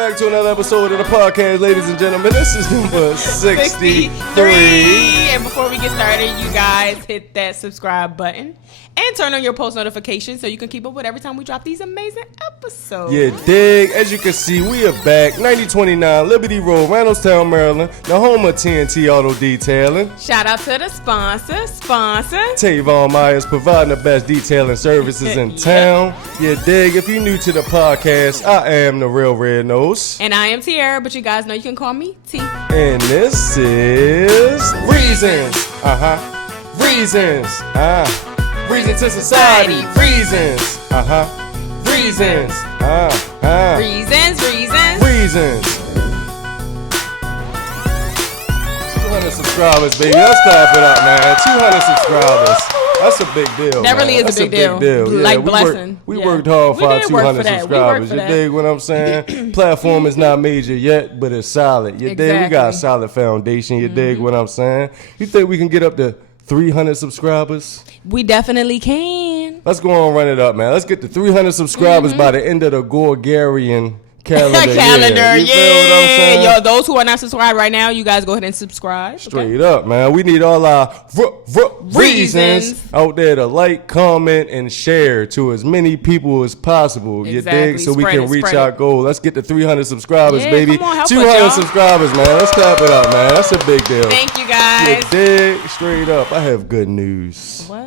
back to another episode of the podcast, ladies and gentlemen. This is number 63. And before we get started, you guys hit that subscribe button and turn on your post notifications so you can keep up with every time we drop these amazing episodes. Yeah, dig. As you can see, we are back. 9029 Liberty Road, Reynoldstown, Maryland. The home of TNT Auto Detailing. Shout out to the sponsor. Tavon Myers, providing the best detailing services in town. Yeah, dig. If you're new to the podcast, I am the Real Red Nose. And I am Tiara, but you guys know you can call me T. And this is Reasons. Reasons. Reasons to Society. Reasons. Reasons. Reasons. 200 subscribers, baby. Let's clap it up, man. 200 subscribers. That's a big deal. That really is a big deal. Yeah, like blessing. We worked hard for our 200 subscribers. You dig what I'm saying? Platform is not major yet, but it's solid. You dig? We got a solid foundation. You dig what I'm saying? You think we can get up to 300 subscribers? We definitely can. Let's go on, run it up, man. Let's get to 300 subscribers by the end of the Gregorian calendar. You feel what I'm saying? Yo, those who are not subscribed right now, you guys go ahead and subscribe. Straight up, man. We need all our reasons out there to like, comment, and share to as many people as possible. Exactly. You dig? So we can reach our goal. Let's get to 300 subscribers, baby. Come on, help 200 us, subscribers, man. Let's clap it up, man. That's a big deal. Thank you, guys. You dig? Straight up. I have good news. What?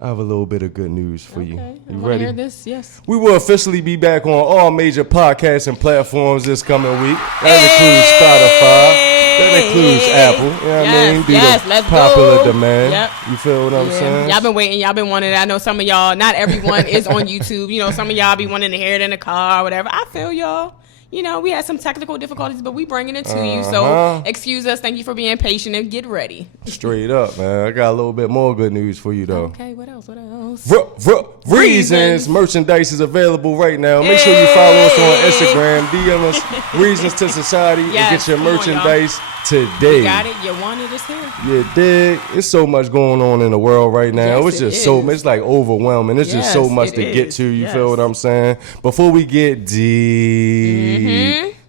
I have a little bit of good news for you. You ready? Hear this? Yes. We will officially be back on all major podcasts and platforms this coming week. That includes Spotify. That includes Apple. You know what I mean? Due to popular demand. Yep. You feel what I'm saying? Y'all been waiting. Y'all been wanting it. I know some of y'all, not everyone is on YouTube. You know, some of y'all be wanting to hear it in the car or whatever. I feel y'all. You know, we had some technical difficulties, but we bringing it to you. So excuse us. Thank you for being patient and get ready. Straight up, man. I got a little bit more good news for you, though. Okay, what else? Reasons. Merchandise is available right now. Make sure you follow us on Instagram. DM us Reasons2Society and get your merchandise today. You got it. You want it. It's here. You dig? It's so much going on in the world right now. It's just it's like overwhelming. It's just so much to get to. You feel what I'm saying? Before we get deep,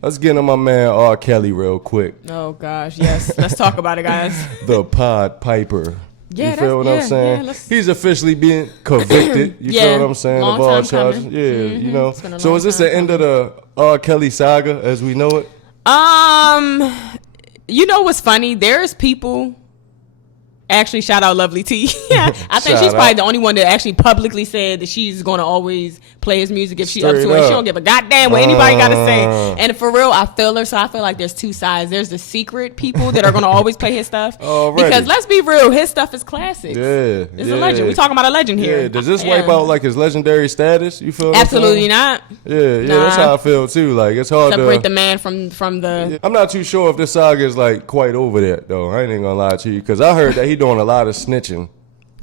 let's get on my man R. Kelly real quick. Oh gosh, yes. Let's talk about it, guys. The Pod Piper. Yeah, you feel what I'm saying? Yeah, he's officially being convicted. You feel what I'm saying? Of all charges. Coming. Yeah, you know. So is this the end of the R. Kelly saga as we know it? You know what's funny? There's people. Actually, shout out Lovely T. I think she's probably the only one that actually publicly said that she's going to always play his music if she's up to it. She don't give a goddamn what anybody got to say. And for real, I feel her. So I feel like there's two sides. There's the secret people that are going to always play his stuff. Because let's be real, his stuff is classics. Yeah. It's a legend. We're talking about a legend here. Yeah. Does this wipe out like his legendary status? You feel absolutely not. Yeah, that's how I feel too. Like it's hard to separate the man from the. I'm not too sure if this saga is like quite over that though. I ain't even gonna lie to you because I heard that he doing a lot of snitching.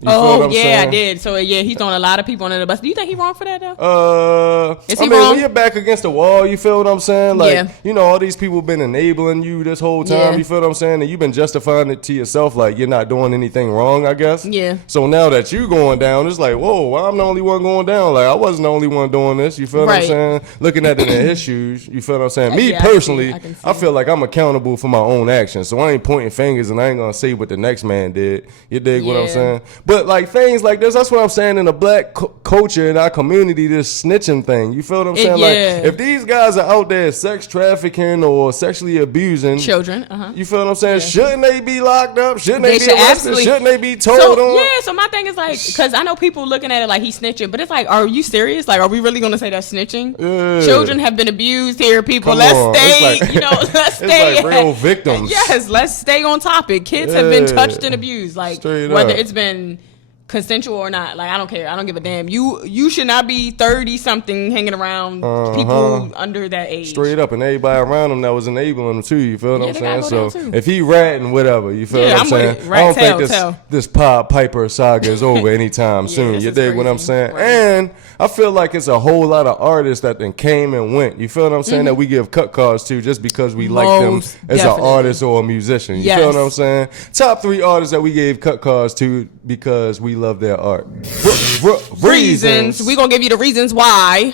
I did. So he's throwing a lot of people under the bus. Do you think he's wrong for that though? Is he wrong? When you're back against the wall, you feel what I'm saying? Like, you know, all these people been enabling you this whole time. You feel what I'm saying? And you've been justifying it to yourself, like you're not doing anything wrong, I guess. Yeah. So now that you going down, it's like, whoa, well, I'm the only one going down. Like I wasn't the only one doing this. You feel what I'm saying? Looking at it in his shoes, you feel what I'm saying? Me personally, I feel like I'm accountable for my own actions. So I ain't pointing fingers and I ain't gonna say what the next man did. You dig what I'm saying? But like things like this, that's what I'm saying in the black culture in our community, this snitching thing. You feel what I'm saying? Like if these guys are out there sex trafficking or sexually abusing children, you feel what I'm saying? Shouldn't they be locked up? Shouldn't they be arrested? Shouldn't they be told on? Yeah, so my thing is like, because I know people looking at it like he's snitching, but it's like, are you serious? Like, are we really going to say that's snitching? Yeah. Children have been abused here, people. Let's stay, let's stay. It's like real victims. Yes, let's stay on topic. Kids have been touched and abused. Like, whether it's been consensual or not, like I don't care. I don't give a damn. You should not be 30 something hanging around people under that age. Straight up, and everybody around him that was enabling him too. You feel what I'm saying? So if he ratting whatever, you feel what I'm saying? I don't think this Pod Piper saga is over anytime soon. You dig what I'm saying? Right. And I feel like it's a whole lot of artists that then came and went. You feel what I'm saying? That we give cut cards to just because we like them as an artist or a musician. You feel what I'm saying? Top 3 artists that we gave cut cards to because we love their art. Reasons. We're going to give you the reasons why.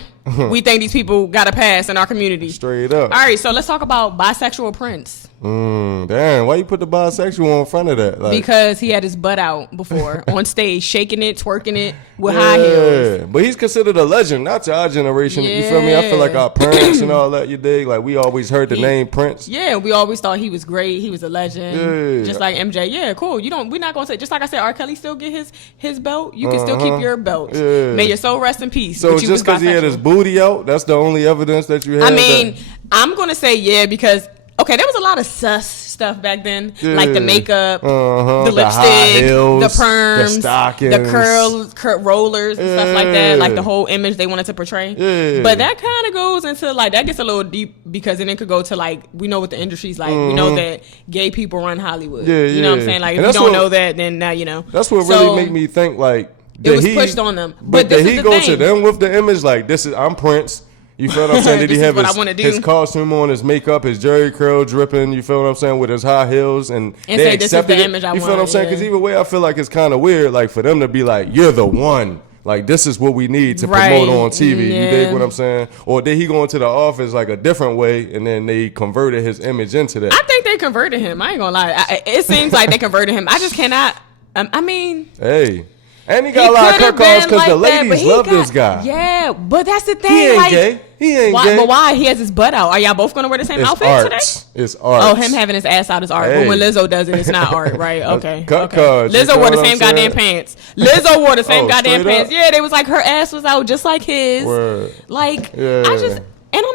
we think these people got a pass in our community. Straight up. All right, so let's talk about bisexual Prince. Damn, why you put the bisexual in front of that? Like, because he had his butt out before on stage, shaking it, twerking it with high heels. But he's considered a legend, not to our generation. You feel me? I feel like our parents and all that, you dig? Like, we always heard the name Prince. Yeah, we always thought he was great. He was a legend. Just like MJ. Yeah, cool. We're not going to say, just like I said, R. Kelly still get his belt. You can still keep your belt. May your soul rest in peace. So just because he had his booty out, that's the only evidence that you have? I mean, I'm going to say yeah, because okay, there was a lot of sus stuff back then, like the makeup, the lipstick, the perms, the stockings, the curl rollers and stuff like that, like the whole image they wanted to portray. But that kind of goes into like, that gets a little deep, because then it could go to like, we know what the industry's like. We know that gay people run Hollywood. You know what I'm saying? Like, if you don't know that, then now you know. That's what really made me think like, it was pushed on them. But did he go to them with the image like, I'm Prince? You feel what I'm saying? Did he have his costume on, his makeup, his jerry curl dripping, you feel what I'm saying, with his high heels, and they say, this is the image I want. You feel what I'm saying? Because either way, I feel like it's kind of weird, like, for them to be like, you're the one. Like, this is what we need to promote on TV. You dig what I'm saying? Or did he go into the office like a different way, and then they converted his image into that? I think they converted him. I ain't gonna lie. It seems like they converted him. I just cannot. I mean, hey. And he got a lot of cut calls because the ladies love this guy. Yeah, but that's the thing. He ain't gay. He ain't gay. But why? He has his butt out. Are y'all both going to wear the same outfit today? It's art. Oh, him having his ass out is art. But when Lizzo does it, it's not art, right? Okay. Cut cards. Lizzo wore the same goddamn pants. Lizzo wore the same goddamn pants. Yeah, they was like, her ass was out just like his. Word. Like, I'm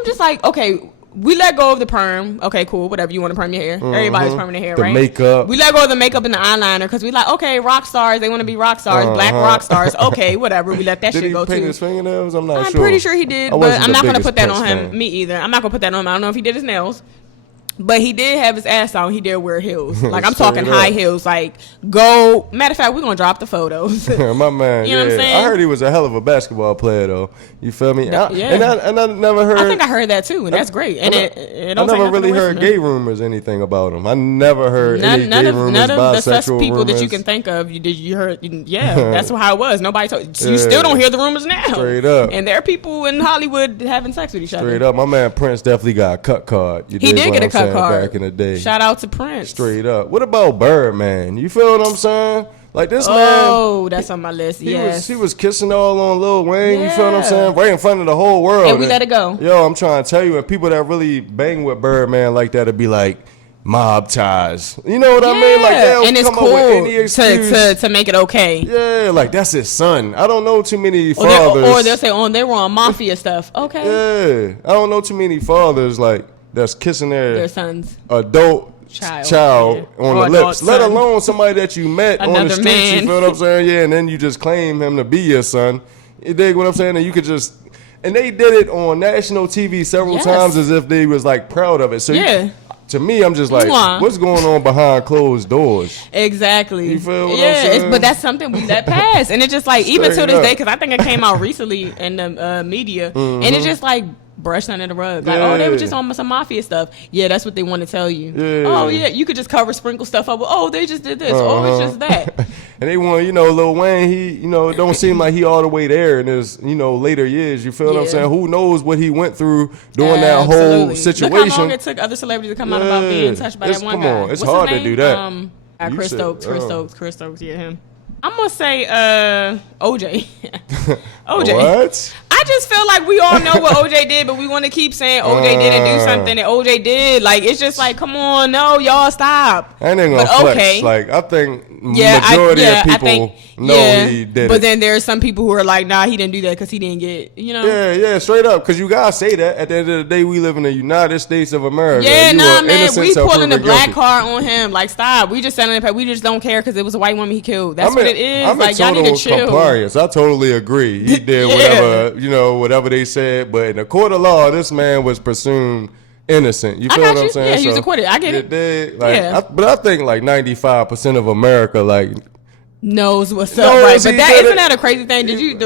just like, okay, we let go of the perm. Okay, cool. Whatever. You want to perm your hair. Everybody's perming their hair, right? The makeup. We let go of the makeup and the eyeliner because we like, okay, rock stars. They want to be rock stars. Black rock stars. Okay, whatever. We let that shit go too. Did he paint his fingernails? I'm not sure. I'm pretty sure he did, but I'm not going to put that on him. Me either. I'm not going to put that on him. I don't know if he did his nails. But he did have his ass out. He did wear heels. Like, I'm talking high heels. Like, go. Matter of fact, we're going to drop the photos. My man. You know what I'm saying? I heard he was a hell of a basketball player, though. You feel me? And I never heard. I think I heard that, too. And that's great. And it I never really heard gay rumors, anything about him. I never heard any gay rumors, none of the sus people that you can think of. You heard? Yeah, that's how it was. Nobody told you. You still don't hear the rumors now. Straight up. And there are people in Hollywood having sex with each other. Straight up. My man Prince definitely got a cut card. He did get a cut card back in the day. Shout out to Prince. Straight up. What about Birdman? You feel what I'm saying? Like, this man. Oh, that's on my list. Yes. He was kissing all on Lil Wayne. You feel what I'm saying? Right in front of the whole world. And we let it go. Yo, I'm trying to tell you, and people that really bang with Birdman like that would be like, mob ties. You know what I mean? Like, and it's cool to make it okay. Yeah, like, that's his son. I don't know too many fathers. Or they'll say, oh, they were on mafia stuff. Okay. Yeah. I don't know too many fathers, like, that's kissing their sons. Adult child on the lips, let alone somebody that you met on the streets. Man. You feel what I'm saying? Yeah, and then you just claim him to be your son. You dig what I'm saying? And you could just, and they did it on national TV several times as if they was like proud of it. So to me, I'm just like, what's going on behind closed doors? Exactly. You feel what I'm saying? But that's something we let pass, and it's just like even to this day, because I think it came out recently in the media, and it's just like brushed under the rug. Like, oh, they were just on some mafia stuff. Yeah, that's what they want to tell you. Oh, yeah, you could just sprinkle stuff up. Oh, they just did this. Oh, it's just that. And they want, Lil Wayne, he, it don't seem like he all the way there in his, later years. You feel what I'm saying? Who knows what he went through during that whole situation. Look how long it took other celebrities to come out about being touched by that one guy. It's hard to do that. Chris Stokes, yeah, him. I'm gonna say OJ. OJ. What? I just feel like we all know what OJ did, but we want to keep saying OJ didn't do something that OJ did. Like, it's just like, come on, no, y'all stop. I ain't gonna flex. Okay. Like, I think majority of people know he did but then there's some people who are like, nah, he didn't do that because he didn't get, Yeah, straight up. Because you gotta say that. At the end of the day, we live in the United States of America. Yeah, man, we pulling the black card on him. Like, stop. We just selling it. We just don't care because it was a white woman he killed. That's what it is. Like, y'all need to chill. Compliance. I totally agree. He did whatever they said. But in the court of law, this man was presumed innocent. You feel what I'm saying? Yeah, he was acquitted. I get it. But I think like 95% of America knows what's up, right? But isn't that a crazy thing? Did you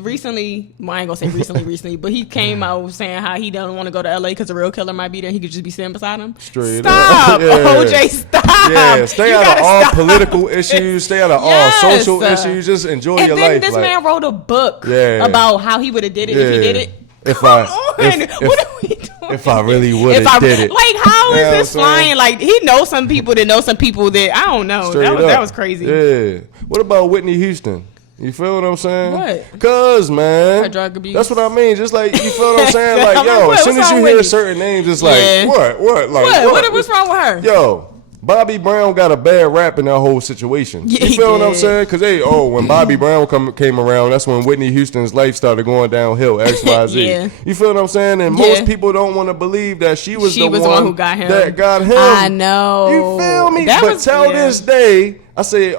recently? Well, I ain't gonna say recently, but he came out saying how he don't want to go to LA because the real killer might be there. He could just be sitting beside him. Stop, OJ, stop. Yeah, stay out of all political issues. Stay out of all social issues. Just enjoy your life. And then this man wrote a book about how he would have did it if he did it. If what are we doing? If I really would have did it. Like, how is this flying? Like, he knows some people that know some people that, I don't know. That was crazy. Yeah. What about Whitney Houston? You feel what I'm saying? What? Cause, man. Her drug abuse. That's what I mean. Just like, you feel what I'm saying? Like, yo, as soon as you hear certain names, it's like, what? Like, what's wrong with her? Yo, Bobby Brown got a bad rap in that whole situation. Yeah, you feel what I'm saying? Because, when Bobby Brown came around, that's when Whitney Houston's life started going downhill, XYZ. Yeah. You feel what I'm saying? And most people don't want to believe that she was the one who got him. That got him. I know. You feel me? But this day, I say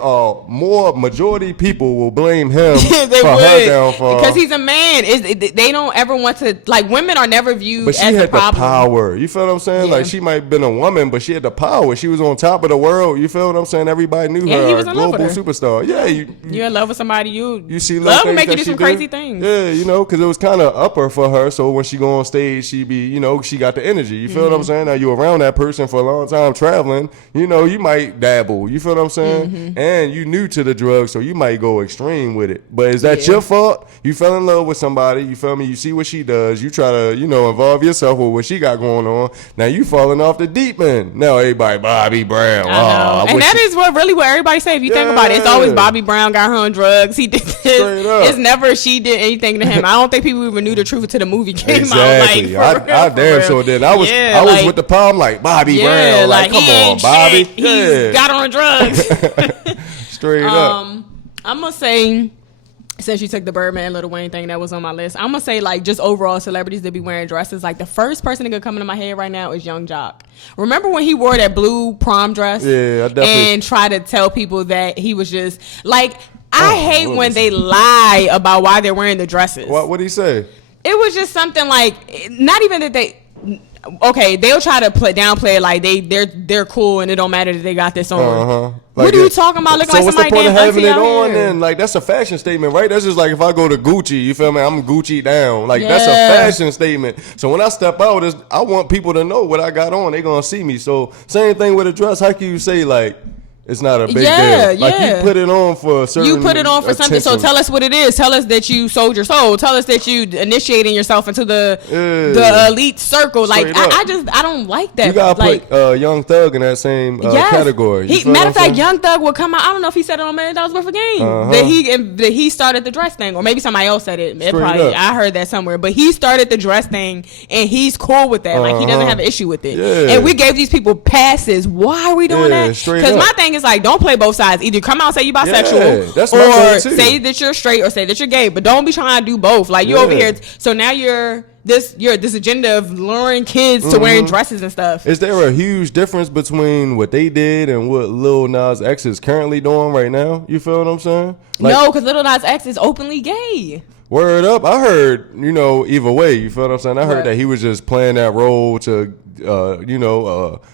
more majority people will blame him for her downfall. Because he's a man. They don't ever want to, like, women are never viewed as a problem. But she had the power. You feel what I'm saying? Yeah. Like, she might have been a woman, but she had the power. She was on top of the world. You feel what I'm saying? Everybody knew her. He was in love global with her. Superstar. Yeah. You're in love with somebody. You see love will make you do some crazy things. Yeah, because it was kind of upper for her. So when she go on stage, she be, she got the energy. You feel what I'm saying? Now, you around that person for a long time traveling, you might dabble. You feel what I'm saying? And you new to the drugs, so you might go extreme with it. But is that your fault? You fell in love with somebody, you feel me? You see what she does, you try to, involve yourself with what she got going on. Now you falling off the deep end. Now everybody, Bobby Brown. And that is what everybody say. If you think about it, it's always Bobby Brown got her on drugs. He did this. It's never she did anything to him. I don't think people even knew the truth until the movie came out. Like, I damn sure did. I was with the palm like Bobby Brown. Like, come on, Bobby. He got her on drugs. Straight up. I'm gonna say, since you took the Birdman Lil Wayne thing that was on my list, I'm gonna say, like, just overall celebrities that be wearing dresses. Like, the first person that could come into my head right now is Young Jock. Remember when he wore that blue prom dress? Yeah, I definitely. And tried to tell people that he was just like, I hate when they lie about why they're wearing the dresses. What did he say? It was just something like, not even that they. Okay, they'll try to downplay it like they're cool and it don't matter that they got this on. Like, what are you talking about? Looking like somebody damn having it on? Then like that's a fashion statement, right? That's just like if I go to Gucci, you feel me? I'm Gucci down. Like that's a fashion statement. So when I step out, I want people to know what I got on. They gonna see me. So same thing with a dress. How can you say like? It's not a big deal. Like you put it on for a certain. You put it on for something. So tell us what it is. Tell us that you sold your soul. Tell us that you initiating yourself into the elite circle. Like I don't like that. You gotta put Young Thug in that same category. Matter of fact, Young Thug will come out. I don't know if he said it on $1 Million Worth of Game. That he started the dress thing, or maybe somebody else said it. I heard that somewhere. But he started the dress thing, and he's cool with that. Like he doesn't have an issue with it. Yeah. And we gave these people passes. Why are we doing that? Because my thing is like, don't play both sides. Either come out and say you bisexual, or say that you're straight, or say that you're gay. But don't be trying to do both. Like you over here. So now you're this agenda of luring kids to wearing dresses and stuff. Is there a huge difference between what they did and what Lil Nas X is currently doing right now? You feel what I'm saying? Like, no, because Lil Nas X is openly gay. Word up. I heard, either way, you feel what I'm saying? I heard that he was just playing that role to,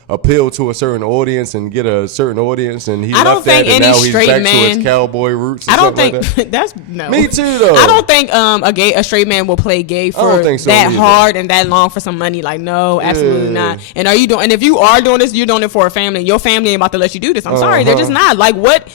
appeal to a certain audience and get a certain audience, and he left that, and now he's back to his cowboy roots. I don't think like that's no. Me too, though. I don't think a straight man will play gay for that hard and that long for some money. Like, no, absolutely not. And are you doing? And if you are doing this, you're doing it for a family. Your family ain't about to let you do this. I'm sorry, they're just not. Like what?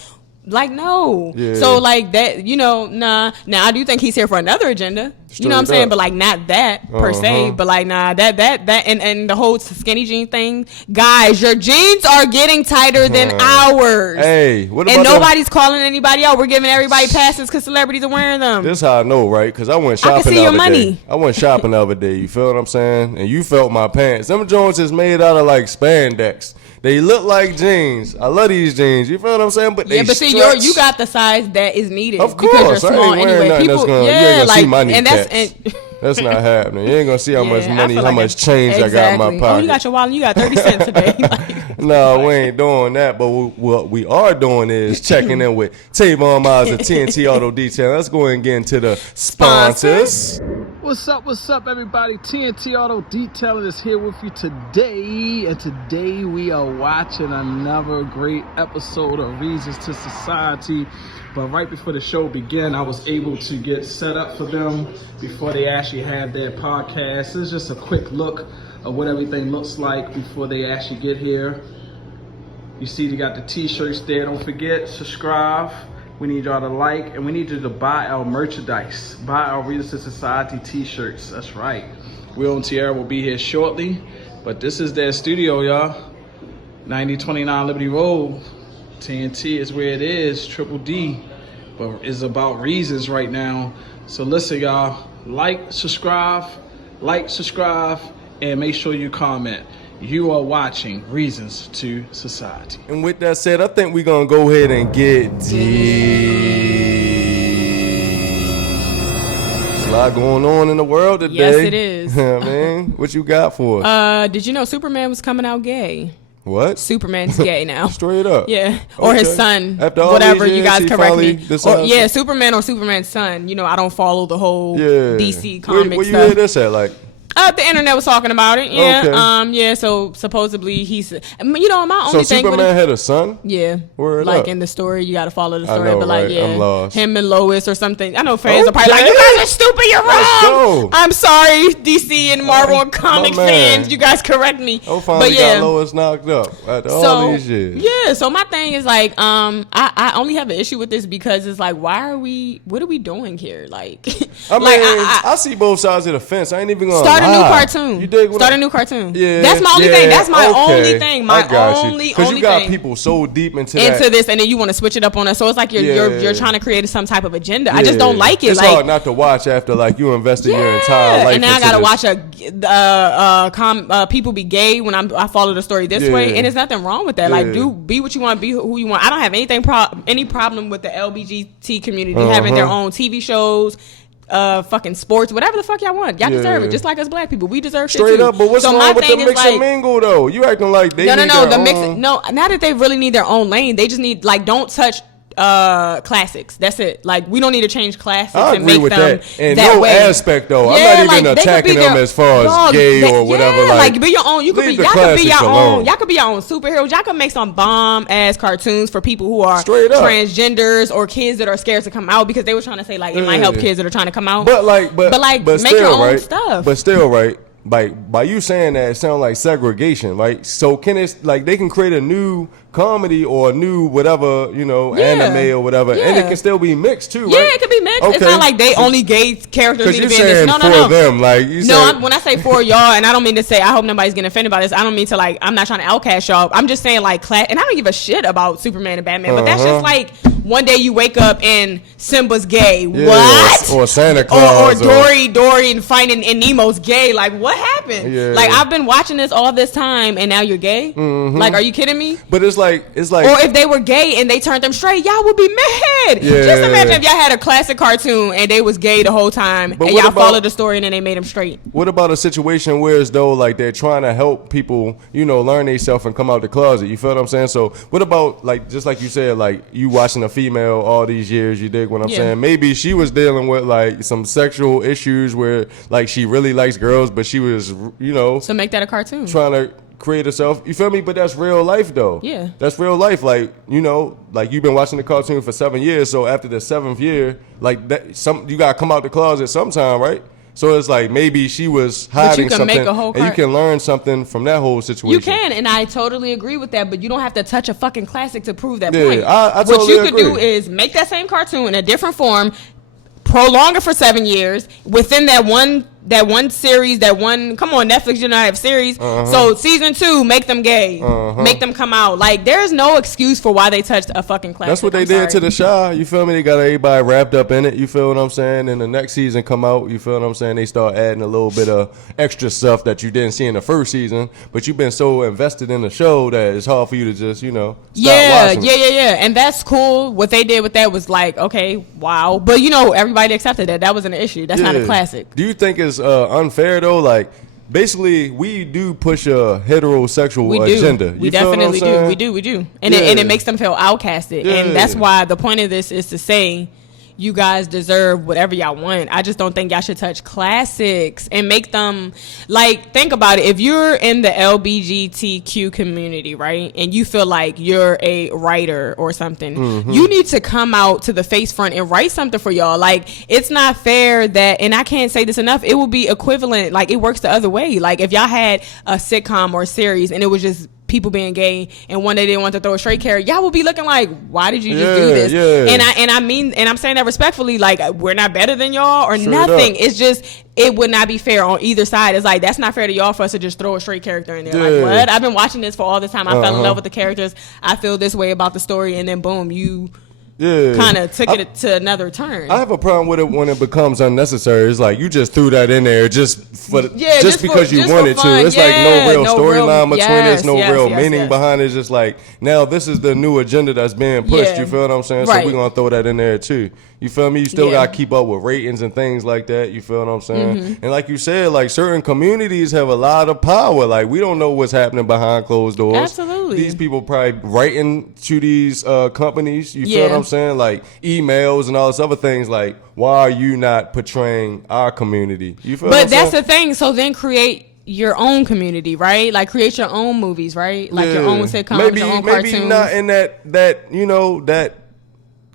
Like, no. Yeah. So, like, that, nah. Now, I do think he's here for another agenda. You know what I'm saying? But, like, not that per se. But, like, nah, that, and the whole skinny jean thing. Guys, your jeans are getting tighter than ours. Hey, what about and nobody's calling anybody out. We're giving everybody passes because celebrities are wearing them. This is how I know, right? Because I went shopping the other day. I went shopping the other day. You feel what I'm saying? And you felt my pants. Them joints is made out of, like, spandex. They look like jeans. I love these jeans. You feel what I'm saying? But they see, you got the size that is needed. Of course, because you're small anyway. People, you ain't gonna see my kneecaps. That's not happening. You ain't gonna see how much money, how much change I got in my pocket. Oh, you got your wallet. You got 30 cents today. No, we ain't doing that. But what we are doing is checking in with Tavon Miles of TNT Auto Detail. Let's go ahead and get into the sponsors. What's up, everybody? TNT Auto Detailing is here with you today. And today we are watching another great episode of Reasons to Society. But right before the show began, I was able to get set up for them before they actually have their podcast. This is just a quick look of what everything looks like before they actually get here. You see they got the t-shirts there. Don't forget, subscribe, We need y'all to like, and we need you to buy our merchandise. Buy our Reasons2Society t-shirts. That's right. Will and Tierra will be here shortly. But this is their studio, y'all. 9029 Liberty Road. TNT is where it is. Triple D. But it's about Reasons right now. So listen, y'all. Like, subscribe, and make sure you comment. You are watching Reasons2Society. And with that said, I think we're going to go ahead and get deep. There's a lot going on in the world today. Yes, it is. I mean, what you got for us? Did you know Superman was coming out gay? What? Superman's gay now. Straight up. Yeah. Or his son. After all whatever, these years, you guys correct me. Yeah, Superman or Superman's son. You know, I don't follow the whole DC comic where stuff. you hear this at? Like, the internet was talking about it. Yeah. Okay. So supposedly he's, you know, my only thing. So Superman had a son? Yeah. Word like up. In the story, you got to follow the story. I know, but like, right? yeah, I'm lost. Him and Lois or something. I know fans are probably like, you guys are stupid. You're wrong. I'm sorry, DC and Marvel comic fans. You guys correct me. Oh, finally got Lois knocked up after all these years. Yeah. So my thing is like, I only have an issue with this because it's like, what are we doing here? Like, I mean, I see both sides of the fence. I ain't even gonna start a new cartoon. You dig? Start a new cartoon. Yeah, that's my only thing. That's my only thing. My only because you got people so deep into this, and then you want to switch it up on us. So it's like you're trying to create some type of agenda. I just don't like it. It's hard not to watch after like you invested your entire life. And now I gotta watch people be gay when I follow the story this way, and there's nothing wrong with that. Like, be what you want, be who you want. I don't have any problem with the LGBT community having their own TV shows. Fucking sports, whatever the fuck y'all want. Y'all deserve it. Just like us black people. We deserve shit too. Straight up, but what's wrong with the mix and mingle though? You acting like they need their own. No, not that they really need their own lane. They just need, like, don't touch classics. That's it. Like, we don't need to change classics and make them that. In that no way. aspect though. I'm not even attacking them as far as gay or whatever. Like, be your own. Y'all could be your own. Y'all could be your own superheroes. Y'all could make some bomb ass cartoons for people who are transgenders or kids that are scared to come out, because they were trying to say like it might help kids that are trying to come out. But make your own stuff. But still, right? By you saying that, it sounds like segregation, right? So can it, like, they can create a new comedy or a new whatever, anime or whatever, and it can still be mixed too, right? Yeah, it can be mixed. Okay. It's not like they only gay characters need to be in this. No. Them, like, when I say for y'all, and I don't mean to say, I hope nobody's getting offended by this. I don't mean to, like, I'm not trying to outcast y'all. I'm just saying, like, and I don't give a shit about Superman and Batman, but that's just like one day you wake up and Simba's gay. What? Or Santa Claus. Or Dory and Finding and Nemo's gay. Like, what happened? Yeah. Like, I've been watching this all this time and now you're gay? Mm-hmm. Like, are you kidding me? But it's like, or if they were gay and they turned them straight, y'all would be mad. Yeah. Just imagine if y'all had a classic cartoon and they was gay the whole time, and y'all followed the story and then they made them straight. What about a situation where as though like they're trying to help people, learn themselves and come out the closet? You feel what I'm saying? So what about, like, just like you said, like, you watching a female all these years, you dig what I'm saying? Maybe she was dealing with like some sexual issues where like she really likes girls, but she was, so make that a cartoon. Trying to create herself, you feel me? But that's real life though. Yeah, that's real life. Like, like you've been watching the cartoon for 7 years, so after the 7th year, like that, you gotta come out the closet sometime, right? So it's like maybe she was hiding something, and you can learn something from that whole situation. You can, and I totally agree with that. But you don't have to touch a fucking classic to prove that point. I totally what you could agree. do is make that same cartoon in a different form, prolong it for 7 years within that one series, come on, Netflix, you know, I have series. So season 2, make them gay, make them come out. Like, there's no excuse for why they touched a fucking classic. That's what they did to the Shy. You feel me? They got everybody wrapped up in it. You feel what I'm saying? And the next season come out, you feel what I'm saying? They start adding a little bit of extra stuff that you didn't see in the first season, but you've been so invested in the show that it's hard for you to just, stop watching. Yeah. And that's cool. What they did with that was like, okay, wow. But everybody accepted that. That wasn't an issue. That's not a classic. Do you think it's unfair though? Like, basically, we do push a heterosexual agenda. We definitely do. We do. And it makes them feel outcasted. Yeah. And that's why the point of this is to say, you guys deserve whatever y'all want. I just don't think y'all should touch classics and make them, like, think about it. If you're in the LGBTQ community, right, and you feel like you're a writer or something, you need to come out to the face front and write something for y'all. Like, it's not fair that, and I can't say this enough, it would be equivalent, like, it works the other way. Like, if y'all had a sitcom or series and it was just people being gay, and one day they want to throw a straight character, y'all will be looking like, why did you just do this? And I'm saying that respectfully, like, we're not better than y'all or nothing. It's just, it would not be fair on either side. It's like, that's not fair to y'all for us to just throw a straight character in there. Like, what? I've been watching this for all this time. I fell in love with the characters. I feel this way about the story, and then boom, you kind of took it to another turn. I have a problem with it when it becomes unnecessary. It's like, you just threw that in there just because you wanted to. It's like no real storyline between it. No real meaning behind it. It's just like, now this is the new agenda that's being pushed. You feel what I'm saying? So we're going to throw that in there too. You feel me? You still got to keep up with ratings and things like that. You feel what I'm saying? And like you said, like, certain communities have a lot of power. Like, we don't know what's happening behind closed doors. Absolutely. These people probably writing to these companies. You feel what I'm saying? Like, emails and all this other things. Like, why are you not portraying our community? You feel what I'm saying? But that's the thing. So then create your own community, right? Like, create your own movies, right? Like your own sitcoms, your own cartoons. Maybe not in that you know, that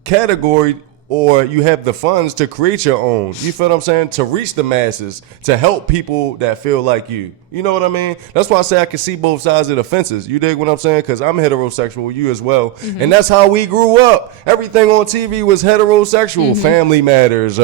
category, or you have the funds to create your own. You feel what I'm saying? To reach the masses, to help people that feel like you. You know what I mean? That's why I say I can see both sides of the fences. You dig what I'm saying? Because I'm heterosexual, you as well. And that's how we grew up. Everything on TV was heterosexual. Family Matters,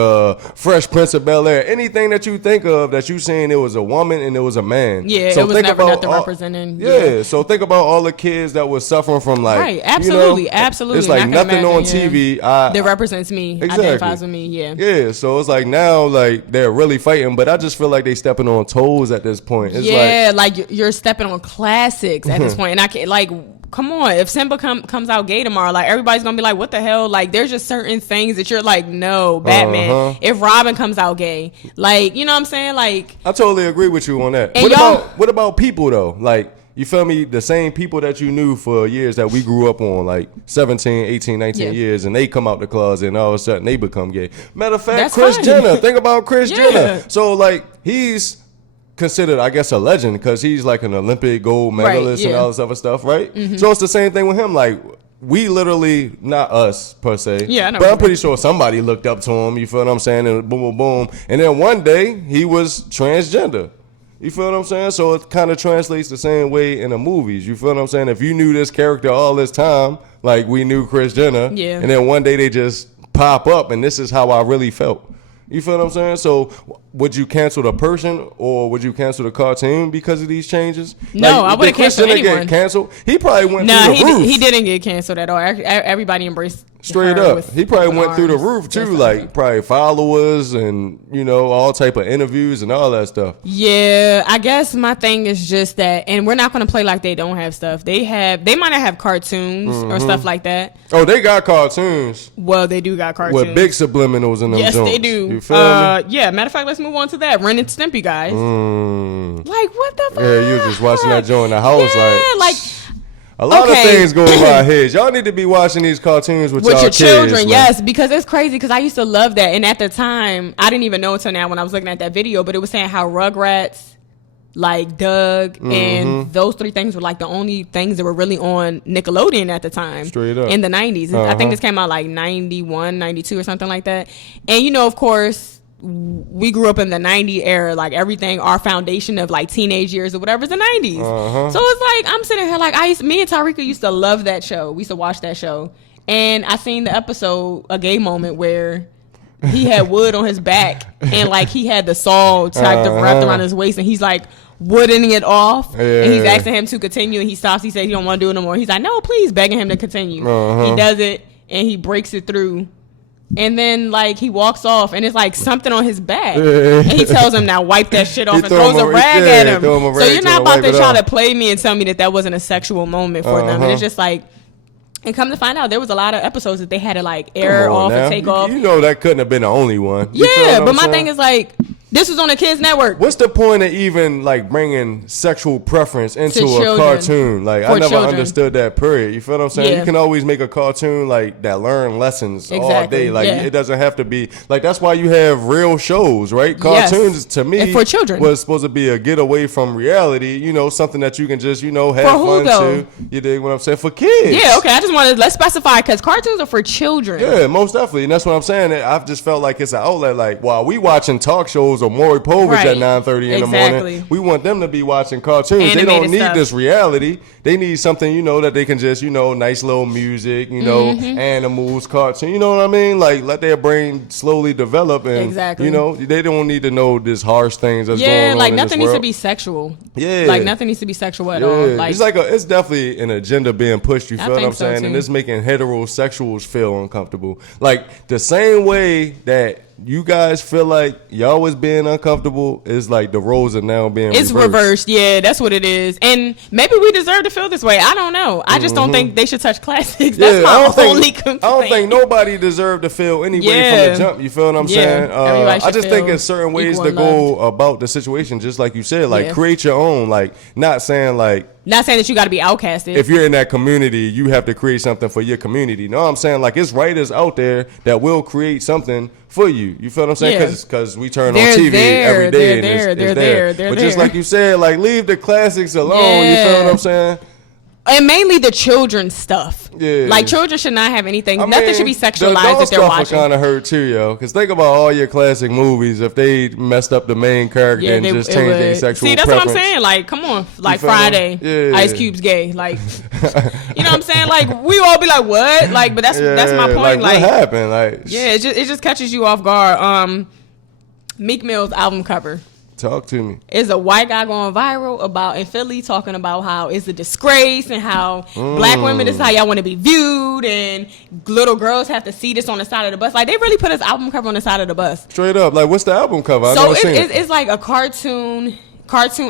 Fresh Prince of Bel-Air. Anything that you think of that you seen, it was a woman and it was a man. Yeah, so it was never nothing representing. Yeah, so think about all the kids that was suffering from, like... Right, absolutely, you know, absolutely. It's like nothing on TV... that represents me, identifies with me, Yeah, so it's like now, like, they're really fighting, but I just feel like they stepping on toes at this point. It's like you're stepping on classics at this point. And I can't, like, come on, if Simba comes out gay tomorrow, like, everybody's gonna be like, what the hell? Like, there's just certain things that you're like, no, Batman. If Robin comes out gay, like, you know what I'm saying? Like, I totally agree with you on that. What about people though? Like, you feel me? The same people that you knew for years that we grew up on, like 17, 18, 19 years, and they come out the closet and all of a sudden they become gay. Matter of fact, that's Kris Jenner. Think about Kris Jenner. So, like, he's considered, I guess, a legend because he's like an Olympic gold medalist and all this other stuff, right? So it's the same thing with him. Like, we literally, not us per se, but I'm pretty sure somebody looked up to him, you feel what I'm saying, and boom, boom, boom. And then one day, he was transgender. You feel what I'm saying? So it kind of translates the same way in the movies. You feel what I'm saying? If you knew this character all this time, like we knew Kris Jenner, and then one day they just pop up, and this is how I really felt. You feel what I'm saying? So would you cancel the person or would you cancel the cartoon because of these changes? No, I wouldn't cancel anyone. Get canceled? He probably went through the roof. He didn't get canceled at all. Everybody embraced straight up. He probably went through the roof too, like probably followers and, you know, all type of interviews and all that stuff. Yeah, I guess my thing is just that, and we're not going to play like they don't have stuff. They might not have cartoons or stuff like that. Oh, they got cartoons. Well, they do got cartoons. With big subliminals in them Yes, joints. they do. You feel me? Yeah, matter of fact, let's move on to that. Ren and Stimpy, guys. Like, what the fuck? Yeah, you were just watching that joint in the house. Yeah, like a lot of things go over our heads. Y'all need to be watching these cartoons with your children. Kids, yes, because it's crazy. Because I used to love that, and at the time, I didn't even know until now when I was looking at that video. But it was saying how Rugrats, like Doug, and those three things were like the only things that were really on Nickelodeon at the time. Straight up. In the 90s. I think this came out like 91, 92 or something like that. And, you know, of course, we grew up in the 90s era, like everything, our foundation of like teenage years or whatever is the 90s. So it's like, I'm sitting here like, me and Tarika used to love that show. We used to watch that show. And I seen the episode, a gay moment where he had wood on his back and like he had the saw type wrapped around his waist and he's like woodening it off. And he's asking him to continue and he stops. He said he don't want to do it no more. He's like, no, please, begging him to continue. He does it and he breaks it through. And then, like, he walks off, and it's, like, something on his back. And he tells him, now wipe that shit off and throws a rag at him. So you're not about to try to play me and tell me that wasn't a sexual moment for them. And it's just, like, and come to find out, there was a lot of episodes that they had to, like, air off and take off. You know that couldn't have been the only one. Yeah, but my thing is, like, this was on a kids network. What's the point of even like bringing sexual preference into a cartoon? Like, I never understood that, period. You feel what I'm saying? You can always make a cartoon like that learn lessons all day. Like, it doesn't have to be like, that's why you have real shows, right? Cartoons to me and for children was supposed to be a getaway from reality, you know, something that you can just, you know, have fun to. You dig what I'm saying? For kids. Yeah, okay. I just wanted, let's specify, because cartoons are for children. Yeah, most definitely. And that's what I'm saying. I've just felt like it's an outlet. Like, while we watching talk shows shows or Maury Povich at 9:30 in the morning. We want them to be watching cartoons. Animated they don't need stuff. This reality. They need something, you know, that they can just, you know, nice little music, you know, animals, cartoon. You know what I mean? Like, let their brain slowly develop. And, you know, they don't need to know this harsh things that's going on like in nothing this needs world. to be sexual. Yeah. Like, nothing needs to be sexual at all. Like, it's definitely an agenda being pushed, you feel what I'm saying? And it's making heterosexuals feel uncomfortable. Like, the same way that you guys feel like y'all was being uncomfortable is like the roles are now being reversed. Yeah, that's what it is. And maybe we deserve to feel this way. I don't know. I just don't think they should touch classics. That's my only complaint. I don't think nobody deserved to feel any way from the jump. You feel what I'm saying? I just think there's certain ways to go about the situation, just like you said. Like, create your own. Like, not saying that you got to be outcasted. If you're in that community, you have to create something for your community. No, I'm saying, like, it's writers out there that will create something for you. You feel what I'm saying? Because we turn on TV every day. They're there. But just like you said, like, leave the classics alone. You feel what I'm saying? And mainly the children's stuff. Yeah. Like, children should not have anything. Nothing should be sexualized if they're watching. The kind of hurt too, yo. Because think about all your classic movies. If they messed up the main character and just changed their sexual See, that's preference. what I'm saying. Like, come on. Like, Friday, Ice Cube's gay. Like, you know what I'm saying? Like, we all be like, what? Like, but that's my point. Like, what happened? Like, it just catches you off guard. Meek Mill's album cover. Talk to me. Is a white guy going viral about in Philly talking about how it's a disgrace and how black women, this is how y'all want to be viewed, and little girls have to see this on the side of the bus. Like, they really put his album cover on the side of the bus. Straight up. Like, what's the album cover? So it's like a cartoon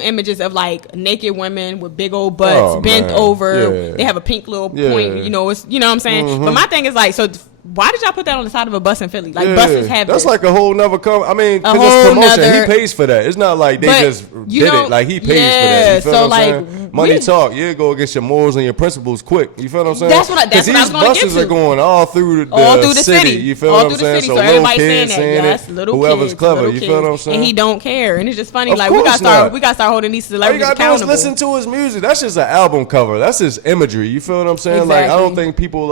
images of like naked women with big old butts bent over. Yeah. They have a pink little point. You know, what I'm saying? But my thing is like, so why did y'all put that on the side of a bus in Philly? Like, buses have that's like a whole nother I mean, because it's promotion. He pays for that. It's not like they just did it. Like, he pays for that. You feel what I'm saying? Money talk. You go against your morals and your principles quick. You feel what I'm saying? That's what I was going to get to. These buses are going all through the city. You feel what I'm saying? So everybody's saying that. Yes, little kids. Whoever's clever. You feel what I'm saying? And he don't care. And it's just funny. Like, we got to start holding these celebrities accountable. All you got to do is listen to his music. That's just an album cover. That's his imagery. You feel what I'm saying? Like, I don't think people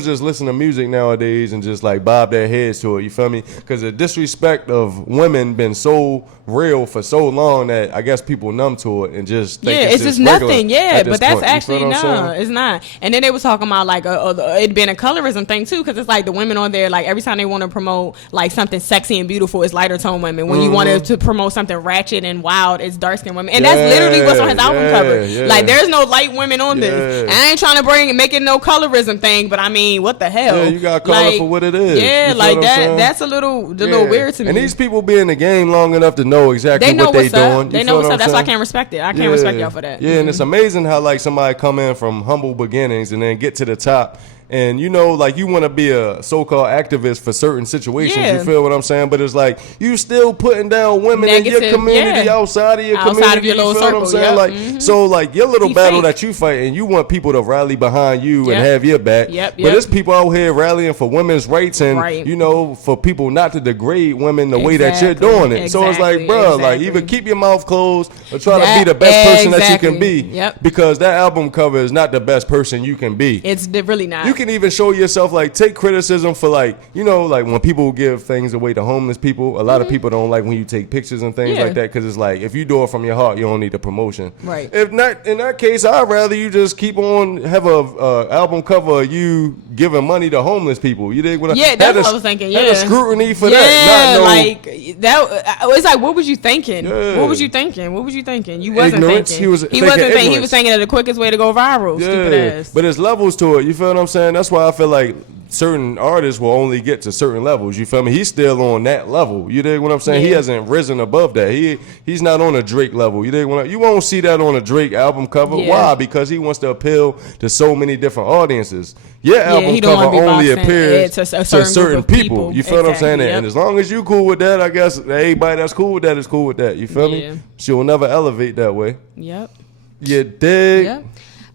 just listen to music nowadays and just like bob their heads to it. You feel me? Because the disrespect of women been so real for so long that I guess people numb to it and just think it's just nothing. But that's actually it's not. And then they was talking about like it being a colorism thing too, because it's like the women on there, like every time they want to promote like something sexy and beautiful, it's lighter tone women. When you wanted to promote something ratchet and wild, it's dark skinned women. And that's literally what's on his album cover. Like, there's no light women on this. I ain't trying to make it no colorism thing, but I mean, what the hell? Yeah, you gotta call it for what it is. Yeah, like that's a little weird to me. And these people be in the game long enough to know exactly what they doing. They know what's up. That's why I can't respect it. I can't respect y'all for that. Yeah, and it's amazing how like somebody come in from humble beginnings and then get to the top. And you know, like, you want to be a so-called activist for certain situations. You feel what I'm saying? But it's like you still putting down women in your community outside of your community. Of your little circle. What I'm saying? Like, so like your little battle that you fight, and you want people to rally behind you and have your back. But there's people out here rallying for women's rights and you know, for people not to degrade women the way that you're doing it. So it's like, bro, like, either keep your mouth closed or try to be the best person that you can be. Because that album cover is not the best person you can be. It's really not. You can even show yourself, like, take criticism for, like, you know, like when people give things away to homeless people, a lot of people don't like when you take pictures and things like that, because it's like, if you do it from your heart, you don't need the promotion. Right. If not, in that case, I'd rather you just keep on, have a album cover of you giving money to homeless people. You dig what that's what I was thinking. Had a scrutiny for that. Like that. It's like, what was you thinking? What was you thinking? You wasn't thinking. He wasn't thinking. He was thinking that the quickest way to go viral. Stupid ass. But there's levels to it. You feel what I'm saying? That's why I feel like certain artists will only get to certain levels. You feel me? He's still on that level. You dig what I'm saying? He hasn't risen above that. He's not on a Drake level. You dig you won't see that on a Drake album cover. Why? Because he wants to appeal to so many different audiences. Your album cover only appears to certain people. You feel what I'm saying? And as long as you cool with that, I guess everybody that's cool with that is cool with that. You feel me? She'll never elevate that way. Yep. You dig? Yep.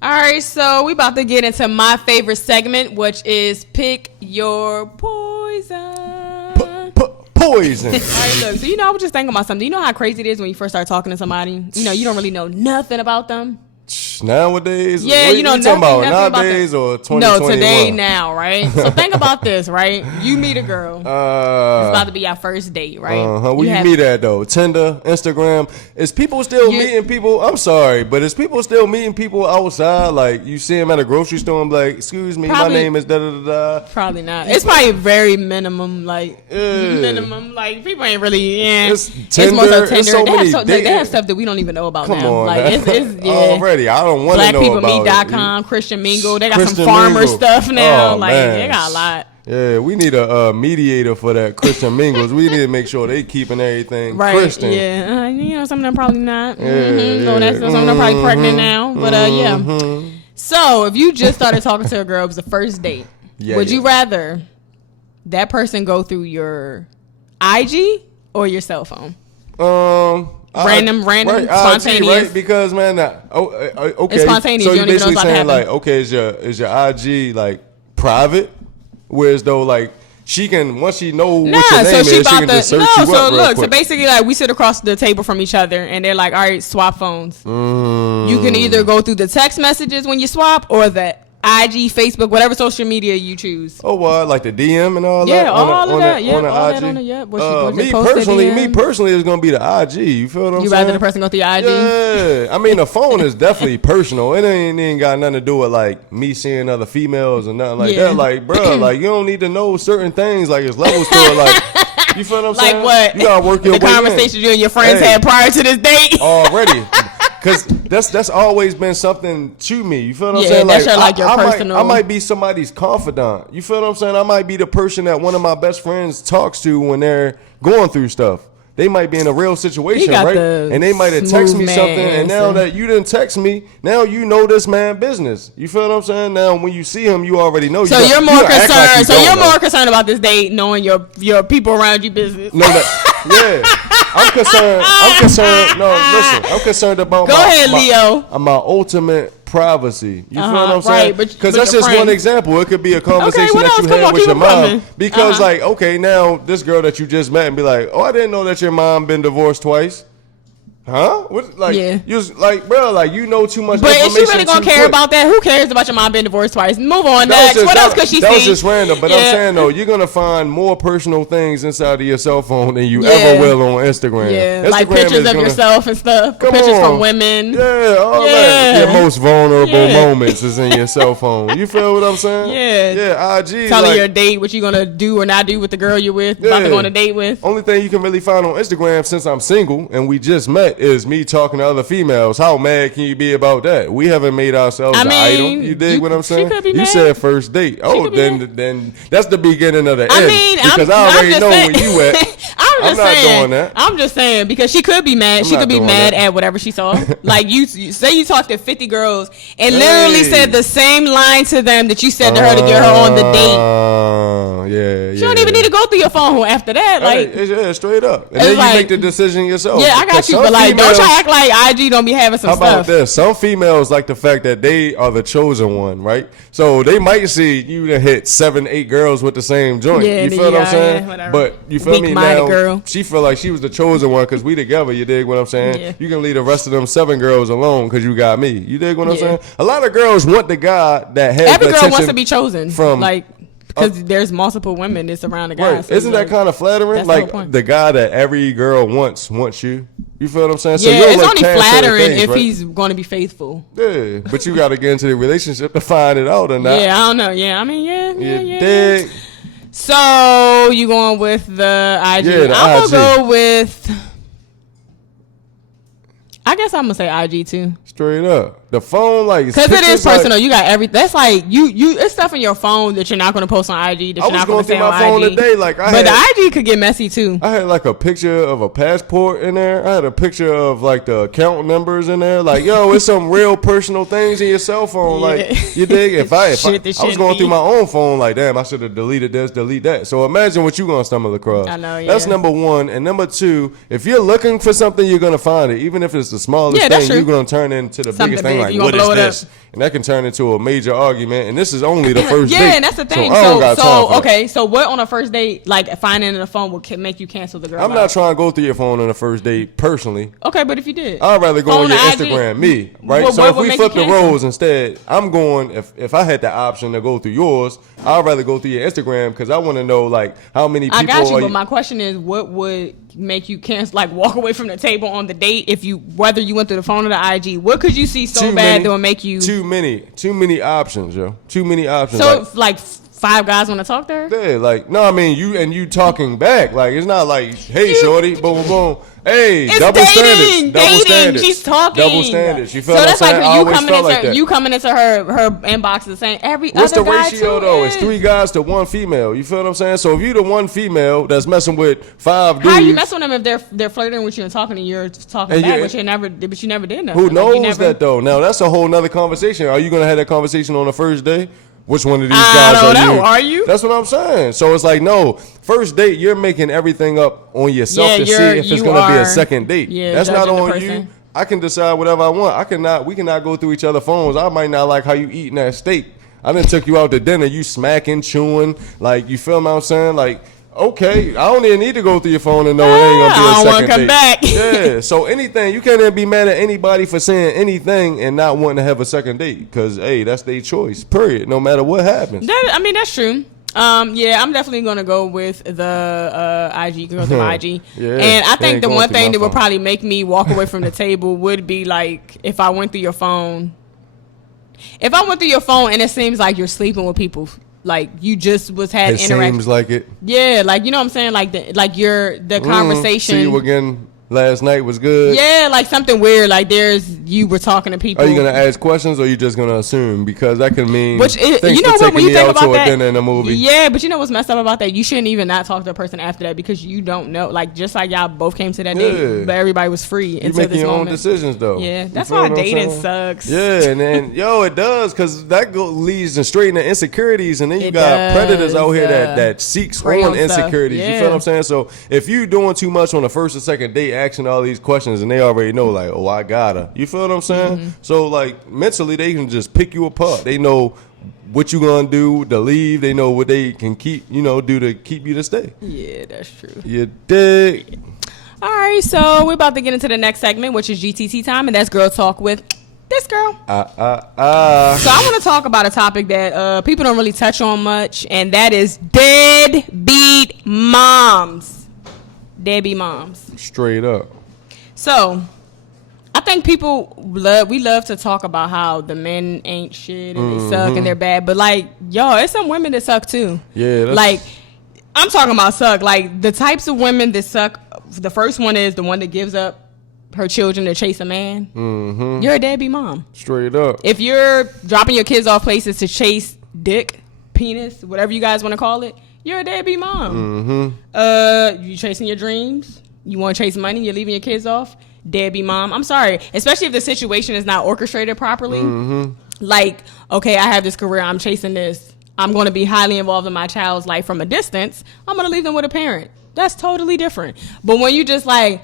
All right, so we about to get into my favorite segment, which is Pick Your Poison. Poison. All right, look, so I was just thinking about something. You know how crazy it is when you first start talking to somebody? You know, you don't really know nothing about them. Nowadays? Yeah, you talking about nowadays or 2021? No, today, now, right? So think about this, right? You meet a girl. It's about to be your first date, right? Where you meet at, though? Tinder, Instagram? Is people still meeting people? I'm sorry, but is people still meeting people outside? Like, you see them at a grocery store and be like, excuse me, my name is da-da-da-da. Probably not. It's probably very minimum, like, people ain't really, It's Tinder. It's more so Tinder. So they have stuff that we don't even know about now. Come on, like, it's already. I don't want to know about BlackPeopleMeet.com, Christian Mingle. They got some farmer stuff now. Man. They got a lot. Yeah, we need a mediator for that Christian Mingles. We need to make sure they keeping everything Christian. Yeah, some of them probably not. Some of them probably pregnant now. But yeah. So if you just started talking to a girl, it was the first date. Would you rather that person go through your IG or your cell phone? Random, spontaneous. IG, right? Because man, okay. It's spontaneous. So you you're basically saying like, okay, is your IG like private? Whereas though, like she can once she know what your name is, she can just search you up real quick. So basically, like we sit across the table from each other, and they're like, all right, swap phones. You can either go through the text messages when you swap, or the IG, Facebook, whatever social media you choose. Oh, like the DM and all that? Yeah, all of that. On the IG? Me personally, it's going to be the IG. You feel what I'm saying? You rather the person go through your IG? Yeah. I mean, the phone is definitely personal. It ain't got nothing to do with, like, me seeing other females or nothing like that. Like, bro, like, you don't need to know certain things. Like, it's levels to it. Like, you feel what I'm saying? Like what? You got to work your way in. The conversations you and your friends had prior to this date? Already. Because that's always been something to me. You feel what I'm saying? That's your personal. I might be somebody's confidant. You feel what I'm saying? I might be the person that one of my best friends talks to when they're going through stuff. They might be in a real situation, right? And they might have texted me something, and now that you didn't text me, now you know this man business. You feel what I'm saying? Now when you see him, you already know. So you're more concerned. More concerned about this date, knowing your people around you business. No, I'm concerned. No, listen. I'm concerned about my ultimate privacy. You feel what I'm saying? Because that's just one example. It could be a conversation that you had with your mom. Because like, okay, now this girl that you just met and be like, oh, I didn't know that your mom been divorced twice. Huh? What? Like, you was like, bro, like you know too much. But is she really gonna care about that? Who cares about your mom being divorced twice? Move on next. What else could she see? That was just random. But I'm saying though, you're gonna find more personal things inside of your cell phone than you ever will on Instagram. Yeah, like pictures of yourself and stuff. Pictures from women. Yeah, all that. Your most vulnerable moments is in your cell phone. You feel what I'm saying? Yeah, IG. Telling your date what you gonna do or not do with the girl you're with, about to go on a date with. Only thing you can really find on Instagram since I'm single and we just met is me talking to other females. How mad can you be about that? We haven't made ourselves an item. You dig what I'm saying? You said first date. Oh, then that's the beginning of the end. Because I already know where you at. I'm not doing that. I'm just saying because she could be mad. She could be mad at whatever she saw. Like you say you talked to 50 girls and literally said the same line to them that you said to her to get her on the date. She don't even need to go through your phone after that. Like straight up. And then you make the decision yourself. Yeah, I got you. But like, don't try to act like IG don't be having some stuff. How about this? Some females like the fact that they are the chosen one, right? So they might see you to hit 7-8 girls with the same joint. You feel what I'm saying? But you feel me now? Girl. She feel like she was the chosen one because we together. You dig what I'm saying? You can leave the rest of them 7 girls alone because you got me. You dig what I'm saying? A lot of girls want the guy that has every girl wants to be chosen from like. Because there's multiple women that's around the guy. Right. So isn't that kind of flattering? Like the guy that every girl wants you. You feel what I'm saying? So it's only flattering if he's going to be faithful. Yeah, but you got to get into the relationship to find it out or not. Yeah, I don't know. Yeah, I mean, yeah. So you going with the IG? Yeah, I'm gonna go with. I guess I'm gonna say IG too. Straight up. The phone, like, because it is personal. You got everything. That's like you. It's stuff in your phone that you're not going to post on IG. That you're not going to say on IG. I was going through my phone today, like but the IG could get messy too. I had like a picture of a passport in there. I had a picture of like the account numbers in there. Like, yo, it's some real personal things in your cell phone. Like, you dig? If I was going through my own phone, like, damn, I should have deleted this, delete that. So imagine what you gonna stumble across. I know. Yeah. That's number one, and number two, if you're looking for something, you're gonna find it. Even if it's the smallest thing, you're gonna turn into the biggest thing like, what is this? And that can turn into a major argument. And this is only the first date. Yeah, and that's the thing. So what on a first date, like finding the phone will make you cancel the girl? I'm not trying to go through your phone on a first date personally. Okay, but if you did, I'd rather go on your Instagram. Me, right? Well, so if we flip the roles instead, I'm going. If I had the option to go through yours, I'd rather go through your Instagram because I want to know like how many people. I got you, but my question is, what would make you cancel, like walk away from the table on the date whether you went through the phone or the IG? What could you see so bad that would make you? Too many options, yo. Too many options. So like 5 guys want to talk to her? Yeah, like no, I mean you talking back. Like it's not like, hey, shorty, boom, boom, boom. Hey, it's double dating, standards. Double standards. She's talking. Double standards. You feel so what I'm saying? Like you coming into her inbox and saying every What's other the guy ratio though? It's 3 guys to 1 female. You feel what I'm saying? So if you the 1 female that's messing with 5 dudes, how you messing with them if they're flirting with you and talking to you, talking back, but you never did nothing. Who knows that though? Now that's a whole nother conversation. Are you gonna have that conversation on the first day? Which one of these guys are you? That's what I'm saying. So it's like, no, first date, you're making everything up on yourself to see if it's going to be a second date. Yeah, that's not on you. I can decide whatever I want. We cannot go through each other's phones. I might not like how you eating that steak. I done took you out to dinner. You smacking, chewing. Like, you feel what I'm saying? Like, okay, I don't even need to go through your phone and know it ain't gonna be a second date. I don't want to come back. Yeah, so anything, you can't even be mad at anybody for saying anything and not wanting to have a second date because, hey, that's their choice, period, no matter what happens. That's true. Yeah, I'm definitely gonna go with the IG girl through IG. Yeah, and I think the one thing that would probably make me walk away from the table would be like if I went through your phone. If I went through your phone and it seems like you're sleeping with people. Like you just had interaction. It seems like it. Yeah, like you know what I'm saying. Like the conversation. See you again last night was good. Yeah, like something weird. Like you were talking to people. Are you gonna ask questions or are you just gonna assume? Because that can mean you know what when you think about that. Dinner in a movie. Yeah, but you know what's messed up about that? You shouldn't even not talk to a person after that because you don't know. Like just like y'all both came to that date, but everybody was free. You make your own decisions though. Yeah, that's why dating sucks. Yeah, and then it does because that leads straight into insecurities, and then you got predators out here that seeks on insecurities. Yeah. You feel what I'm saying? So if you doing too much on the first or second date, asking all these questions, and they already know like, oh, I gotta. You feel what I'm saying? Mm-hmm. So like mentally, they can just pick you apart. They know what you gonna do to leave. They know what they can do to keep you to stay. Yeah, that's true. You dig? All right, so we're about to get into the next segment, which is GTT time, and that's Girl Talk with this girl. So I want to talk about a topic that people don't really touch on much, and that is deadbeat moms. Deadbeat moms. Straight up. So I think we love to talk about how the men ain't shit and they suck and they're bad, but like, yo, it's some women that suck too. Yeah. Like, I'm talking about suck. Like, the types of women that suck, the first one is the one that gives up her children to chase a man. Mm-hmm. You're a deadbeat mom. Straight up. If you're dropping your kids off places to chase dick, penis, whatever you guys want to call it, you're a deadbeat mom. Mm-hmm. You chasing your dreams. You want to chase money. You're leaving your kids off. Deadbeat mom. I'm sorry. Especially if the situation is not orchestrated properly. Mm-hmm. Like, okay, I have this career. I'm chasing this. I'm going to be highly involved in my child's life from a distance. I'm going to leave them with a parent. That's totally different. But when you just like,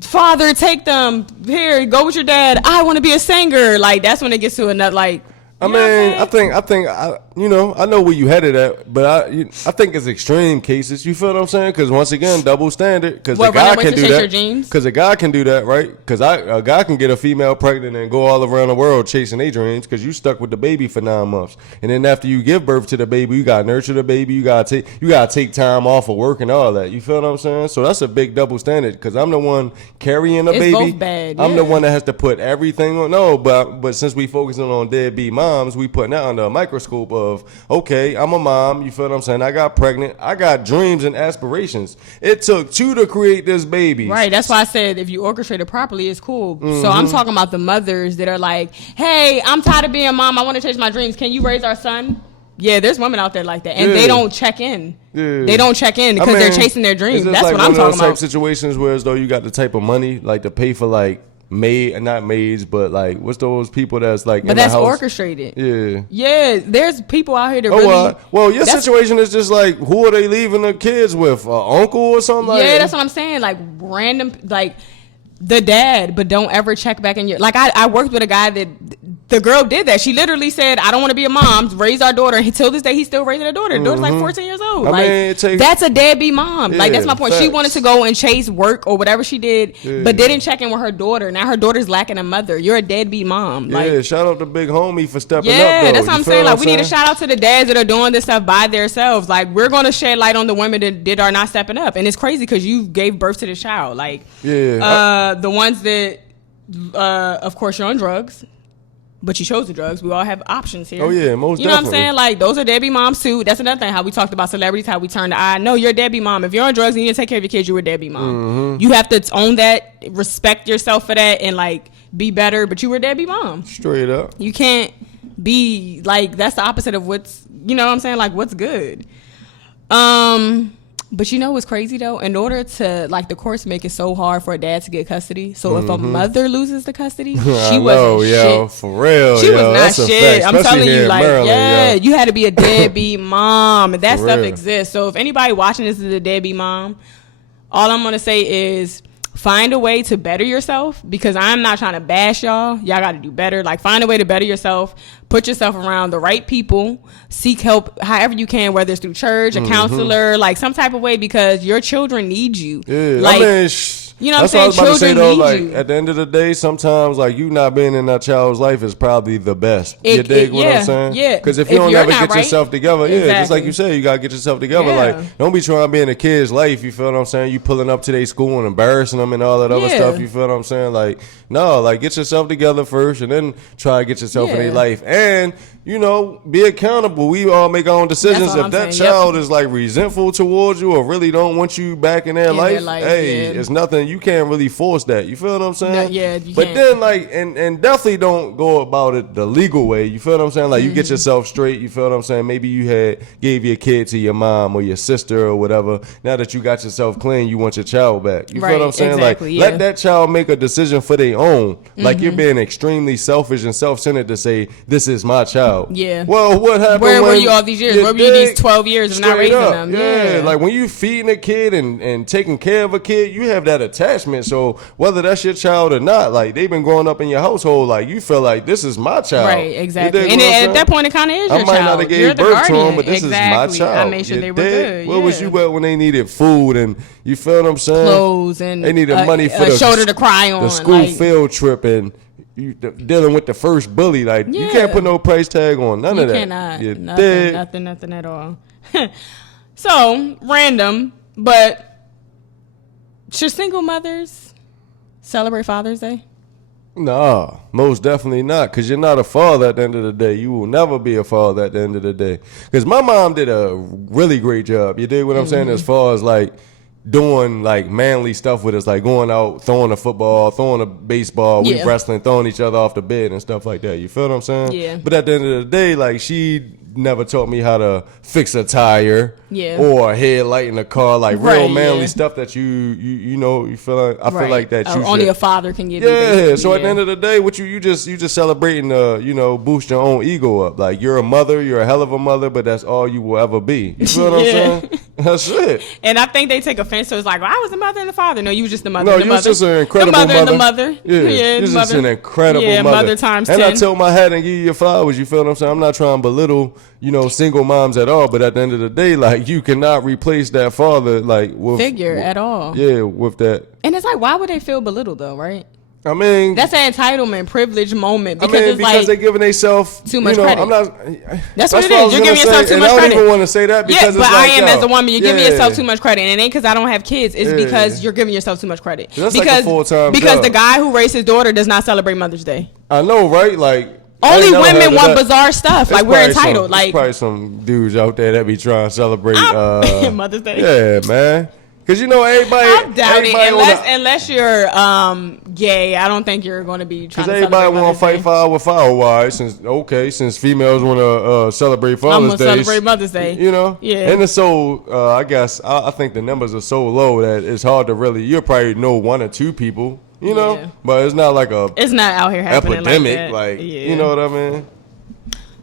father, take them here, go with your dad. I want to be a singer. Like, that's when it gets to another, like, I mean, I think, I know where you headed at, but I think it's extreme cases. You feel what I'm saying? Because once again, double standard. Because a guy can do that. Because a guy can do that, right? Because a guy can get a female pregnant and go all around the world chasing their dreams because you stuck with the baby for 9 months, and then after you give birth to the baby, you gotta nurture the baby. You gotta take time off of work and all that. You feel what I'm saying? So that's a big double standard. Because I'm the one carrying the baby. Both bad, yeah. I'm the one that has to put everything on. No, but since we focusing on deadbeat moms, we putting that under a microscope of, okay, I'm a mom, you feel what I'm saying? I got pregnant, I got dreams and aspirations. It took 2 to create this baby. Right, that's why I said if you orchestrate it properly, it's cool. Mm-hmm. So I'm talking about the mothers that are like, hey, I'm tired of being a mom, I want to chase my dreams. Can you raise our son? Yeah, there's women out there like that. And they don't check in. Yeah. They don't check in because they're chasing their dreams. That's like what I'm talking about. One of those type situations where as though you got the type of money like to pay for like not maids, but like what's those people that's like but in that's the house? Orchestrated. Yeah, there's people out here that really well your situation is just like, who are they leaving the kids with, uncle or something? Like that's what I'm saying, like random, like the dad, but don't ever check back in your, like, I worked with a guy that the girl did that. She literally said, I don't want to be a mom, raise our daughter. Till this day, he's still raising a daughter. The daughter's like 14 years old. That's a deadbeat mom. Yeah, like, that's my point. Facts. She wanted to go and chase work or whatever she did, but didn't check in with her daughter. Now her daughter's lacking a mother. You're a deadbeat mom. Like, shout out to Big Homie for stepping up, though. Yeah, that's what I'm saying. Like, we need a shout out to the dads that are doing this stuff by themselves. Like, we're going to shed light on the women that are not stepping up. And it's crazy because you gave birth to this child. Like, the ones that, of course, you're on drugs. But you chose the drugs. We all have options here. Oh, yeah, most definitely. You know what I'm saying? Like, those are deadbeat moms, too. That's another thing, how we talked about celebrities, how we turn the eye. No, you're a deadbeat mom. If you're on drugs and you didn't take care of your kids, you're a deadbeat mom. Mm-hmm. You have to own that, respect yourself for that, and, like, be better. But you were a deadbeat mom. Straight up. You can't be, like, that's the opposite of what's, you know what I'm saying? Like, what's good. But you know what's crazy, though? In order to, like, the courts make it so hard for a dad to get custody. So if a mother loses the custody, she wasn't shit. For real. She was not shit. I'm telling you, like, you had to be a deadbeat mom. And that stuff exists. So if anybody watching this is a deadbeat mom, all I'm going to say is find a way to better yourself, because I'm not trying to bash y'all. Y'all got to do better. Like, find a way to better yourself. Put yourself around the right people. Seek help however you can, whether it's through church, a counselor, like some type of way, because your children need you. Yeah, like, I mean, you know what I'm saying? Children need you. At the end of the day, sometimes, like, you not being in that child's life is probably the best. You dig what I'm saying? Yeah. Because if you don't ever get yourself together, just like you said, you got to get yourself together. Like, don't be trying to be in a kid's life, you feel what I'm saying? You pulling up to their school and embarrassing them and all that other stuff, you feel what I'm saying? Like, no, like, get yourself together first and then try to get yourself in their life. And, you know, be accountable. We all make our own decisions. If that child is, like, resentful towards you or really don't want you back in their life, it's nothing. You can't really force that. You feel what I'm saying? You but can't. then, like, and definitely don't go about it the legal way. You feel what I'm saying? Like, you get yourself straight. You feel what I'm saying? Maybe you gave your kid to your mom or your sister or whatever. Now that you got yourself clean, you want your child back. You feel what I'm saying? Exactly, like, let that child make a decision for their own. Like, you're being extremely selfish and self-centered to say, this is my child. Yeah. Well, what happened? Where were you all these years? Where were you these 12 years of not raising them? Yeah. Like, when you feeding a kid and taking care of a kid, you have that attachment. So whether that's your child or not, like, they've been growing up in your household, like, you feel like this is my child. Right, exactly. And at that point, it kind of is your child. I might not have gave birth to him, but this is my child. I made sure they were good. Where was you at when they needed food and you feel what I'm saying? Clothes and they needed money for the shoulder to cry on, the school field trip, and you dealing with the first bully. Like, you can't put no price tag on none of that. You cannot. Nothing at all. So random, but should single mothers celebrate Father's Day? Nah, most definitely not, because you're not a father at the end of the day. You will never be a father at the end of the day. Because my mom did a really great job. You dig what I'm saying? As far as, like, doing, like, manly stuff with us, like going out, throwing a football, throwing a baseball, we wrestling, throwing each other off the bed and stuff like that. You feel what I'm saying? Yeah. But at the end of the day, like, she never taught me how to fix a tire or a headlight in a car, like real manly stuff that you know, you feel like, I feel like that you only should. a father can give you. Yeah, so at the end of the day, what you just celebrating you know, boost your own ego up. Like, you're a mother, you're a hell of a mother, but that's all you will ever be. You feel what I'm saying? That's it. And I think they take offense to it's like, well, I was the mother and the father. No, you was just the mother. No, you was just an incredible mother. And the mother. Yeah, you was just an incredible mother. Mother times 10. And I tilt my hat and give you your flowers. You feel what I'm saying? I'm not trying to belittle, you know, single moms at all, but at the end of the day, like, you cannot replace that father, like, with figure at all. Yeah, with that. And it's like, why would they feel belittled though, right? I mean, that's an entitlement, privilege moment. Because because they're giving themselves too much credit. I'm not. That's what it is. You're giving yourself too much credit. I don't even want to say that because but I am as a woman. You're giving yourself too much credit, and it ain't because I don't have kids. It's because you're giving yourself too much credit. That's like a full-time job. The guy who raised his daughter does not celebrate Mother's Day. I know, right? Like, only women want bizarre stuff. Like, we're entitled. Like, probably some dudes out there that be trying to celebrate Mother's Day. Yeah, man. Because, you know, everybody. I doubt it. Unless you're gay, I don't think you're going to be trying to celebrate. Because everybody want to fight fire with fire. Why? Since females want to celebrate Father's Day. I'm going to celebrate Mother's Day. You know? Yeah. And it's so, I guess, I think the numbers are so low that it's hard to really, you'll probably know one or two people, you know? Yeah. But it's not like it's not out here happening epidemic. Like that. You know what I mean?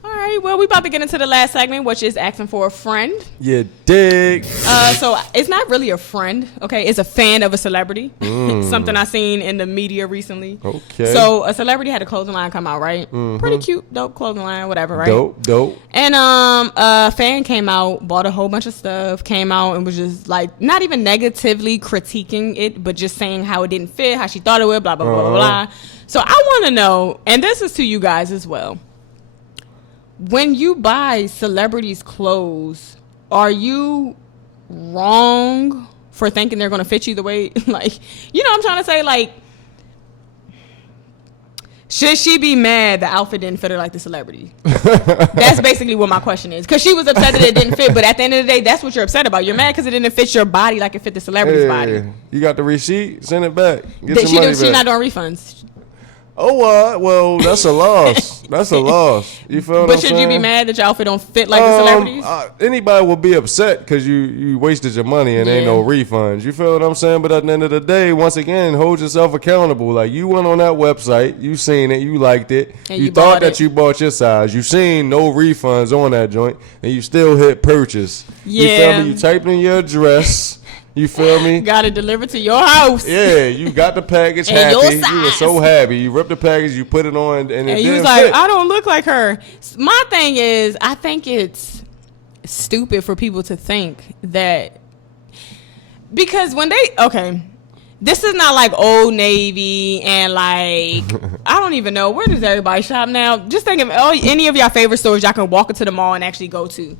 All right. right, well, we about to get into the last segment, which is asking for a friend. You dig. So it's not really a friend, okay? It's a fan of a celebrity. Something I seen in the media recently. Okay. So a celebrity had a clothing line come out, right? Pretty cute, dope clothing line, whatever, right? Dope. And a fan came out, bought a whole bunch of stuff, came out and was just like, not even negatively critiquing it, but just saying how it didn't fit, how she thought it would, blah, blah, blah, blah, blah. So I want to know, and this is to you guys as well. When you buy celebrities' clothes, are you wrong for thinking they're going to fit you the way, like, you know what I'm trying to say? Like, should she be mad the outfit didn't fit her like the celebrity? That's basically what my question is. Because she was upset that it didn't fit, but at the end of the day, that's what you're upset about. You're mad because it didn't fit your body like it fit the celebrity's body. You got the receipt? Send it back. Get your money back. She's not doing refunds. Oh, well, that's a loss. That's a loss. You feel what I'm saying? But should you be mad that your outfit don't fit like the celebrities? Anybody will be upset because you wasted your money and ain't no refunds. You feel what I'm saying? But at the end of the day, once again, hold yourself accountable. Like, you went on that website, you seen it, you liked it, and you thought that you bought your size. You seen no refunds on that joint, and you still hit purchase. Yeah. You feel me? You typed in your address. You feel me? Got it delivered to your house. Yeah, you got the package happy. You were so happy. You ripped the package, you put it on, and it you was like, I don't look like her. My thing is, I think it's stupid for people to think that, because when this is not like Old Navy and like, I don't even know, where does everybody shop now? Just think of any of your favorite stores y'all can walk into the mall and actually go to.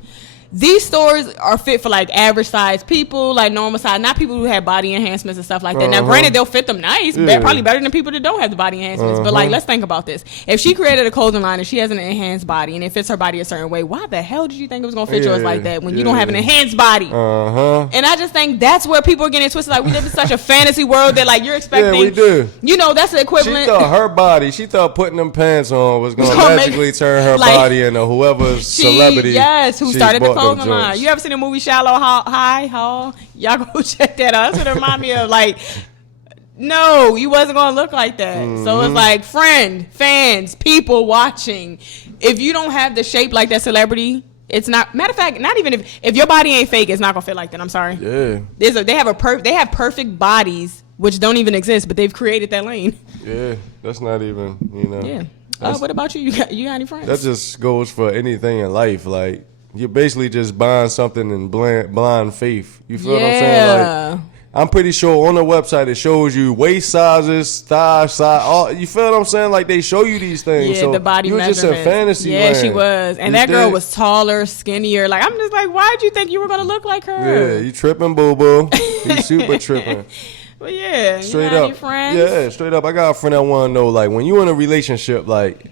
These stores are fit for like average size people, like normal size, not people who have body enhancements and stuff like that. Now, granted, they'll fit them nice, probably better than people that don't have the body enhancements. But like, let's think about this: if she created a clothing line and she has an enhanced body and it fits her body a certain way, why the hell did you think it was gonna fit yours like that when you don't have an enhanced body? And I just think that's where people are getting twisted. Like, we live in such a fantasy world that like you're expecting. Yeah, we do. You know, that's the equivalent. She thought her body. She thought putting them pants on was gonna magically turn her body into whoever's celebrity. Yes, who started the clothing line. You ever seen the movie Shallow High? Y'all go check that out. That's what it remind me of. Like, no, you wasn't gonna look like that. So it's like, fans, people watching. If you don't have the shape like that celebrity, it's not. Matter of fact, not even if your body ain't fake, it's not gonna fit like that. I'm sorry. Yeah. They have perfect bodies which don't even exist, but they've created that lane. Yeah, that's not even. Yeah. What about you? You got any friends? That just goes for anything in life, like. You're basically just buying something in blind faith. You feel what I'm saying? Like, I'm pretty sure on the website it shows you waist sizes, thigh size. All, you feel what I'm saying? Like, they show you these things. Yeah, so the body measurements. You were just in fantasy land. She was. And that girl was taller, skinnier. Like, I'm just like, why'd you think you were going to look like her? Yeah, you tripping, boo-boo. You super tripping. Well, yeah. Straight you got up. Any friends? Yeah, straight up. I got a friend that want to know, like, when you in a relationship, like,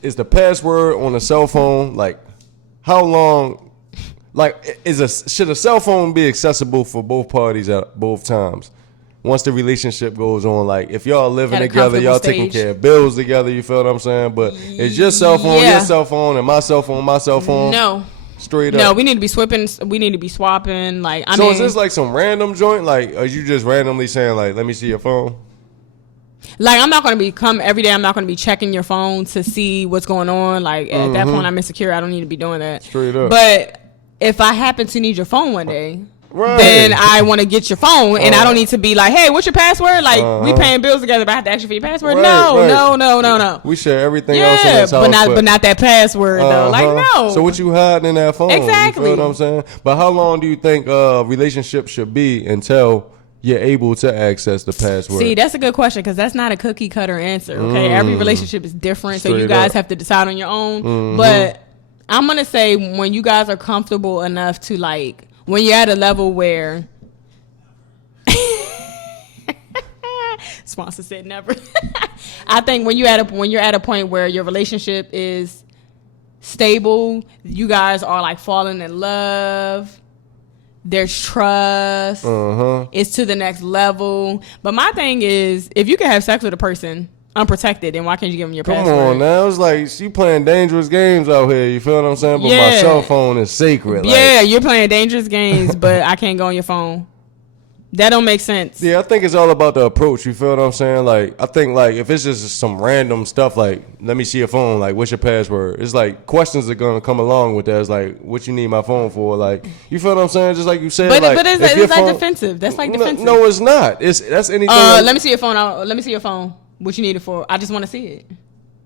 is the password on the cell phone, like, how long, like, should a cell phone be accessible for both parties at both times? Once the relationship goes on, like, if y'all living together, y'all taking care of bills together, you feel what I'm saying? But is your cell phone your cell phone and my cell phone my cell phone? No. Straight up. No, we need to be swapping. Like, I mean, is this like some random joint? Like, are you just randomly saying, like, let me see your phone? Like, I'm not going to come every day. I'm not going to be checking your phone to see what's going on. Like, at that point, I'm insecure. I don't need to be doing that. Straight up. But if I happen to need your phone one day, then I want to get your phone, and I don't need to be like, hey, what's your password? Like, we paying bills together, but I have to ask you for your password? No. We share everything else in this house. But not that password, though. Like, no. So what you hiding in that phone? Exactly. You feel what I'm saying? But how long do you think a relationship should be until you're able to access the password? See, that's a good question, because that's not a cookie cutter answer, okay? Every relationship is different, so you guys have to decide on your own. But I'm going to say when you guys are comfortable enough to, like, when you're at a level where sponsor said never. I think when you're at a point where your relationship is stable, you guys are like falling in love, there's trust, it's to the next level. But my thing is, if you can have sex with a person unprotected, then why can't you give them your password? Come on now, it's like you playing dangerous games out here, you feel what I'm saying? But my cell phone is sacred. Yeah, you're playing dangerous games, but I can't go on your phone. That don't make sense. Yeah, I think it's all about the approach. You feel what I'm saying? Like, I think, like, if it's just some random stuff, like, let me see your phone, like, what's your password? It's like questions are gonna come along with that. It's like, what you need my phone for? Like, you feel what I'm saying? Just like you said. But it's like defensive. That's like defensive. No, it's not. That's anything. Let me see your phone. Let me see your phone. What you need it for? I just want to see it.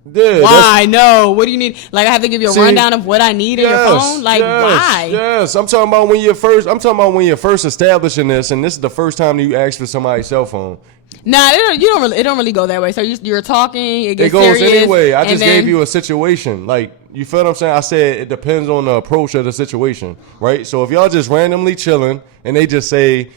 Yeah, why? No. What do you need? Like, I have to give you a rundown of what I need in your phone? Like, why? Yes. I'm talking about when you're first establishing this, and this is the first time you ask for somebody's cell phone. Nah, it don't really go that way. So you're talking, it gets serious. It goes serious, anyway. I just gave you a situation. Like, you feel what I'm saying? I said it depends on the approach of the situation, right? So if y'all just randomly chilling and they just say,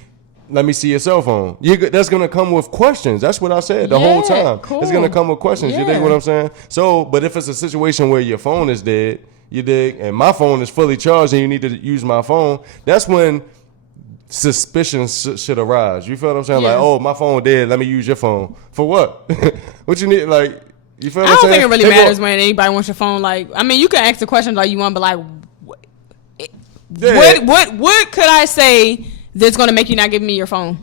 let me see your cell phone, that's going to come with questions. That's what I said the whole time. Cool. It's going to come with questions. Yeah. You dig what I'm saying? So, but if it's a situation where your phone is dead, you dig, and my phone is fully charged and you need to use my phone, that's when suspicion should arise. You feel what I'm saying? Yeah. Like, oh, my phone dead, let me use your phone. For what? What you need? Like, you feel what I'm saying? I don't think it really matters when anybody wants your phone. Like, I mean, you can ask the question like you want, but like, what could I say that's gonna make you not give me your phone?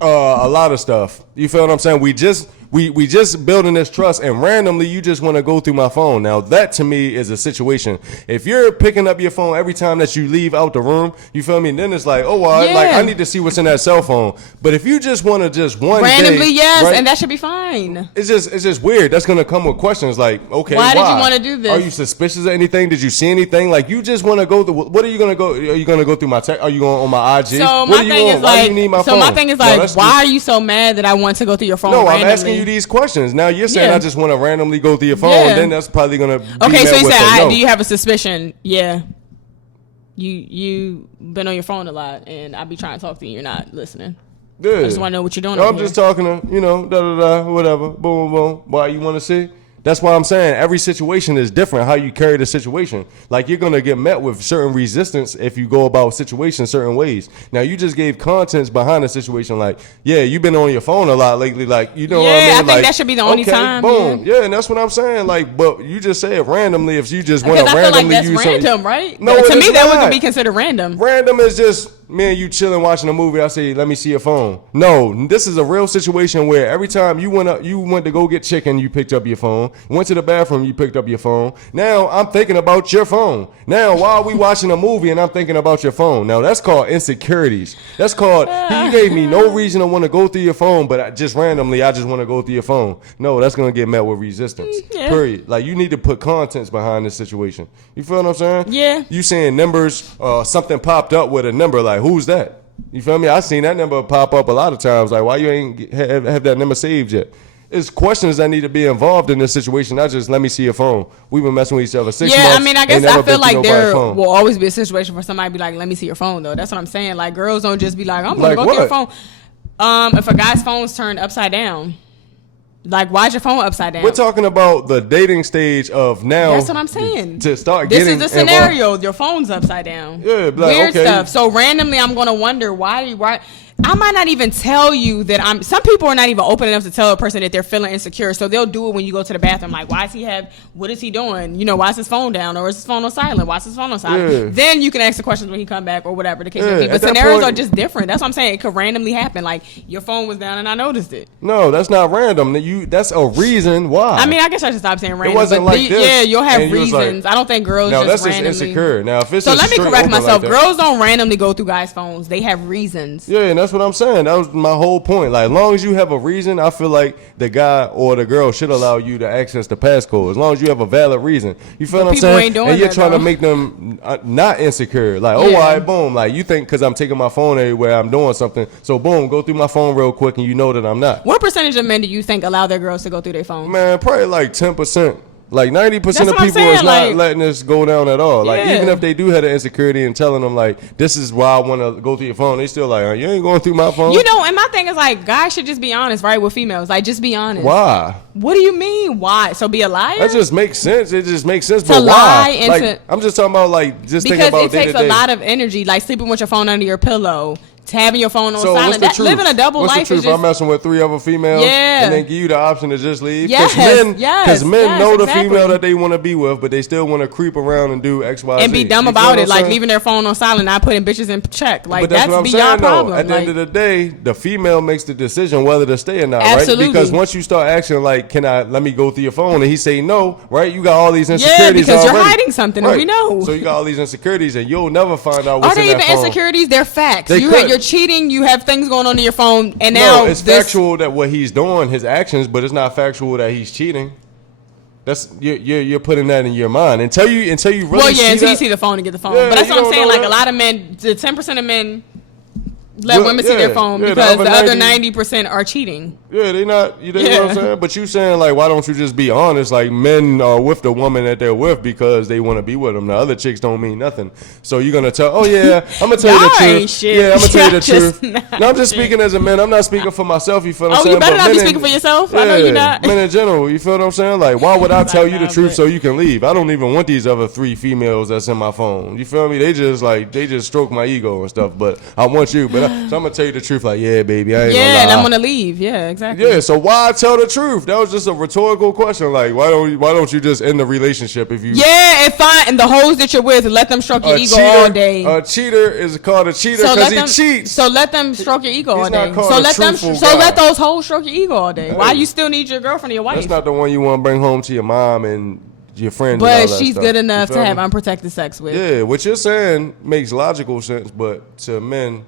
A lot of stuff. You feel what I'm saying? We just building this trust, and randomly you just want to go through my phone. Now that to me is a situation. If you're picking up your phone every time that you leave out the room, you feel me? Then it's like, oh well, like I need to see what's in that cell phone. But if you just want to just randomly, yes, right, and that should be fine. It's just weird. That's gonna come with questions like, okay, why did you want to do this? Are you suspicious of anything? Did you see anything? Like, you just want to go through. What are you gonna go? Are you gonna go through my text? Are you going on my IG? So my thing is like, my thing is like, why are you so mad that I want to go through your phone? No, randomly? I'm asking you these questions. Now you're saying I just want to randomly go through your phone. Then that's probably gonna be okay. So you said, do you have a suspicion? Yeah. You been on your phone a lot, and I be trying to talk to you. You're not listening. Yeah. I just want to know what you're doing. I'm just talking to whatever. Boom, boom. Why you want to see? That's why I'm saying every situation is different, how you carry the situation. Like, you're going to get met with certain resistance if you go about situations certain ways. Now, you just gave contents behind the situation. Like, yeah, you've been on your phone a lot lately. Like, you know what I mean? I think that should be the only time. Boom. Yeah, and that's what I'm saying. Like, but you just say it randomly if you just want to randomly use something. I feel like that's random, right? No, to me, that wouldn't be considered random. Random is just me and you chilling watching a movie. I say, let me see your phone. No, this is a real situation where every time you went to go get chicken, you picked up your phone. Went to the bathroom, you picked up your phone. Now I'm thinking about your phone. Now while we watching a movie and I'm thinking about your phone. Now that's called insecurities. That's called you gave me no reason to want to go through your phone, but I just want to go through your phone. No, that's gonna get met with resistance. Yeah. Period. Like, you need to put contents behind this situation. You feel what I'm saying? Yeah. You saying numbers? Something popped up with a number. Like, who's that? You feel me? I seen that number pop up a lot of times. Like, why you ain't have that number saved yet? It's questions that need to be involved in this situation, not just let me see your phone. We've been messing with each other 6 months. Yeah, I mean, I guess I feel like there will always be a situation for somebody to be like, let me see your phone, though. That's what I'm saying. Like, girls don't just be like, I'm going to go through your phone. If a guy's phone's turned upside down, like, why's your phone upside down? We're talking about the dating stage of now. That's what I'm saying. To start this getting is the scenario. Your phone's upside down. Yeah, like, weird stuff. So randomly, I'm going to wonder why. I might not even tell you that some people are not even open enough to tell a person that they're feeling insecure. So they'll do it when you go to the bathroom. Like, what is he doing? Why is his phone down? Or is his phone on silent? Why is his phone on silent? Yeah. Then you can ask the questions when he come back or whatever the case may be. But scenarios are just different. That's what I'm saying. It could randomly happen. Like, your phone was down and I noticed it. No, that's not random. That's a reason why. I mean, I guess I should stop saying random. It wasn't like this. Yeah, you'll have reasons. Like, I don't think girls just randomly. That's just insecure. Now, if it's so let me correct myself. Like, girls don't randomly go through guys' phones. They have reasons. Yeah, and that's what I'm saying. That was my whole point. Like, as long as you have a reason, I feel like the guy or the girl should allow you to access the passcode. As long as you have a valid reason. You feel what I'm saying? And you're trying to make them not insecure. Like, all right, boom. Like, you think because I'm taking my phone everywhere, I'm doing something. So, boom, go through my phone real quick and you know that I'm not. What percentage of men do you think allow their girls to go through their phones? Man, probably like 10%. Like 90% of people is not letting this go down at all. Like, even if they do have the insecurity and telling them like, this is why I want to go through your phone, they still like, you ain't going through my phone. And my thing is like, guys should just be honest, right? With females, like, just be honest. Why? What do you mean? Why? So be a liar? That just makes sense. It just makes sense. To but lie why? Like, I'm just talking about like, just think about because it takes a lot of energy, like sleeping with your phone under your pillow, having your phone on silent. That living a double life is just... I'm messing with 3 other females and then give you the option to just leave. Because men know the female that they want to be with, but they still want to creep around and do X, Y, Z. And be dumb about it, like leaving their phone on silent, not putting bitches in check. Like, that's beyond problem. At the end of the day, the female makes the decision whether to stay or not, right? Because once you start acting like, let me go through your phone, and he say no, right? You got all these insecurities because you're hiding something, and we know. So you got all these insecurities, and you'll never find out what's in that phone. Are they even insecurities? They're facts. You're cheating, you have things going on in your phone, and now it's factual that what he's doing, his actions, but it's not factual that he's cheating. That's you're putting that in your mind until you really. Well, until you see the phone and get the phone. But that's what I'm saying. Like, a lot of men, the 10% of men let women see their phone because the other 90% are cheating. Yeah, they not. You know what I'm saying? But you saying, like, why don't you just be honest? Like, men are with the woman that they're with because they want to be with them. The other chicks don't mean nothing. So you're gonna tell? Oh yeah, I'm gonna tell you the truth. Shit. Yeah, I'm gonna tell you the truth. No, I'm just speaking as a man. I'm not speaking for myself. You feel what I'm saying? You better not be speaking for yourself. I know you're not. Men in general. You feel what I'm saying? Like, why would I tell you the truth so you can leave? I don't even want these other 3 females that's in my phone. You feel me? They just stroke my ego and stuff. But I want you. But so I'm gonna tell you the truth, like, yeah, baby, I ain't gonna lie. And I'm gonna leave. Yeah, exactly. Yeah, so why tell the truth? That was just a rhetorical question. Like, why don't you just end the relationship if you? Yeah, and the hoes that you're with, let them stroke your ego all day. A cheater is called a cheater because he cheats. So let them stroke your ego all day. Let those hoes stroke your ego all day. Why you still need your girlfriend or your wife? That's not the one you want to bring home to your mom and your friends. But she's good enough to have unprotected sex with. Yeah, what you're saying makes logical sense, but to men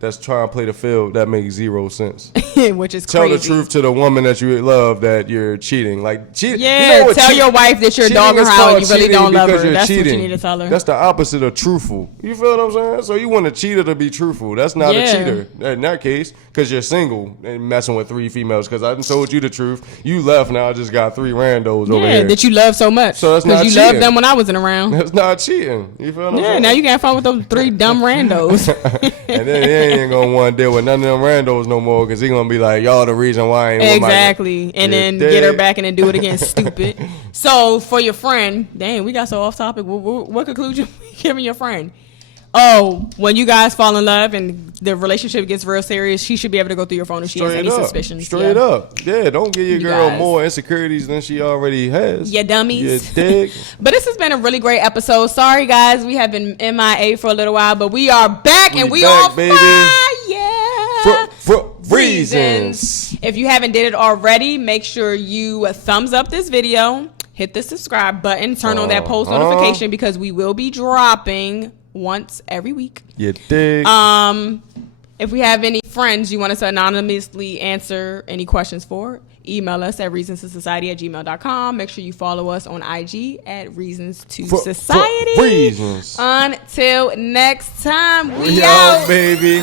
that's trying to play the field, that makes 0 sense. Which is tell crazy. The truth to the woman that you love that you're cheating. Like, cheat. Yeah, tell your wife that you're dogging her out and you really don't love her. That's what you need to tell her. That's the opposite of truthful. You feel what I'm saying? So you want a cheater to be truthful. That's not a cheater in that case, because you're single and messing with 3 females. Because I done told you the truth. You left, now I just got 3 randos over here. That you love so much. So that's not cheating. Because you loved them when I wasn't around. That's not cheating. You feel what I'm saying? Yeah, now you can't fun with those 3 dumb randos. And then he ain't going to want to deal with none of them randos no more, because he going to be like, y'all the reason why I ain't exactly. And then get her back and then do it again. Stupid. So for your friend, dang, we got so off topic. What conclusion you giving your friend? Oh, when you guys fall in love and the relationship gets real serious, she should be able to go through your phone if she has any suspicions. Straight up. Yeah, don't give your girl more insecurities than she already has. Yeah, dummies. You dig? But this has been a really great episode. Sorry, guys. We have been MIA for a little while, but we are back and we on fire. Reasons. If you haven't did it already, make sure you thumbs up this video, hit the subscribe button, turn on that post notification because we will be dropping once every week. You dig? If we have any friends you want us to anonymously answer any questions for, email us at reasons2society@gmail.com. Make sure you follow us on IG at Reasons2Society. Reasons. Until next time, we out, baby.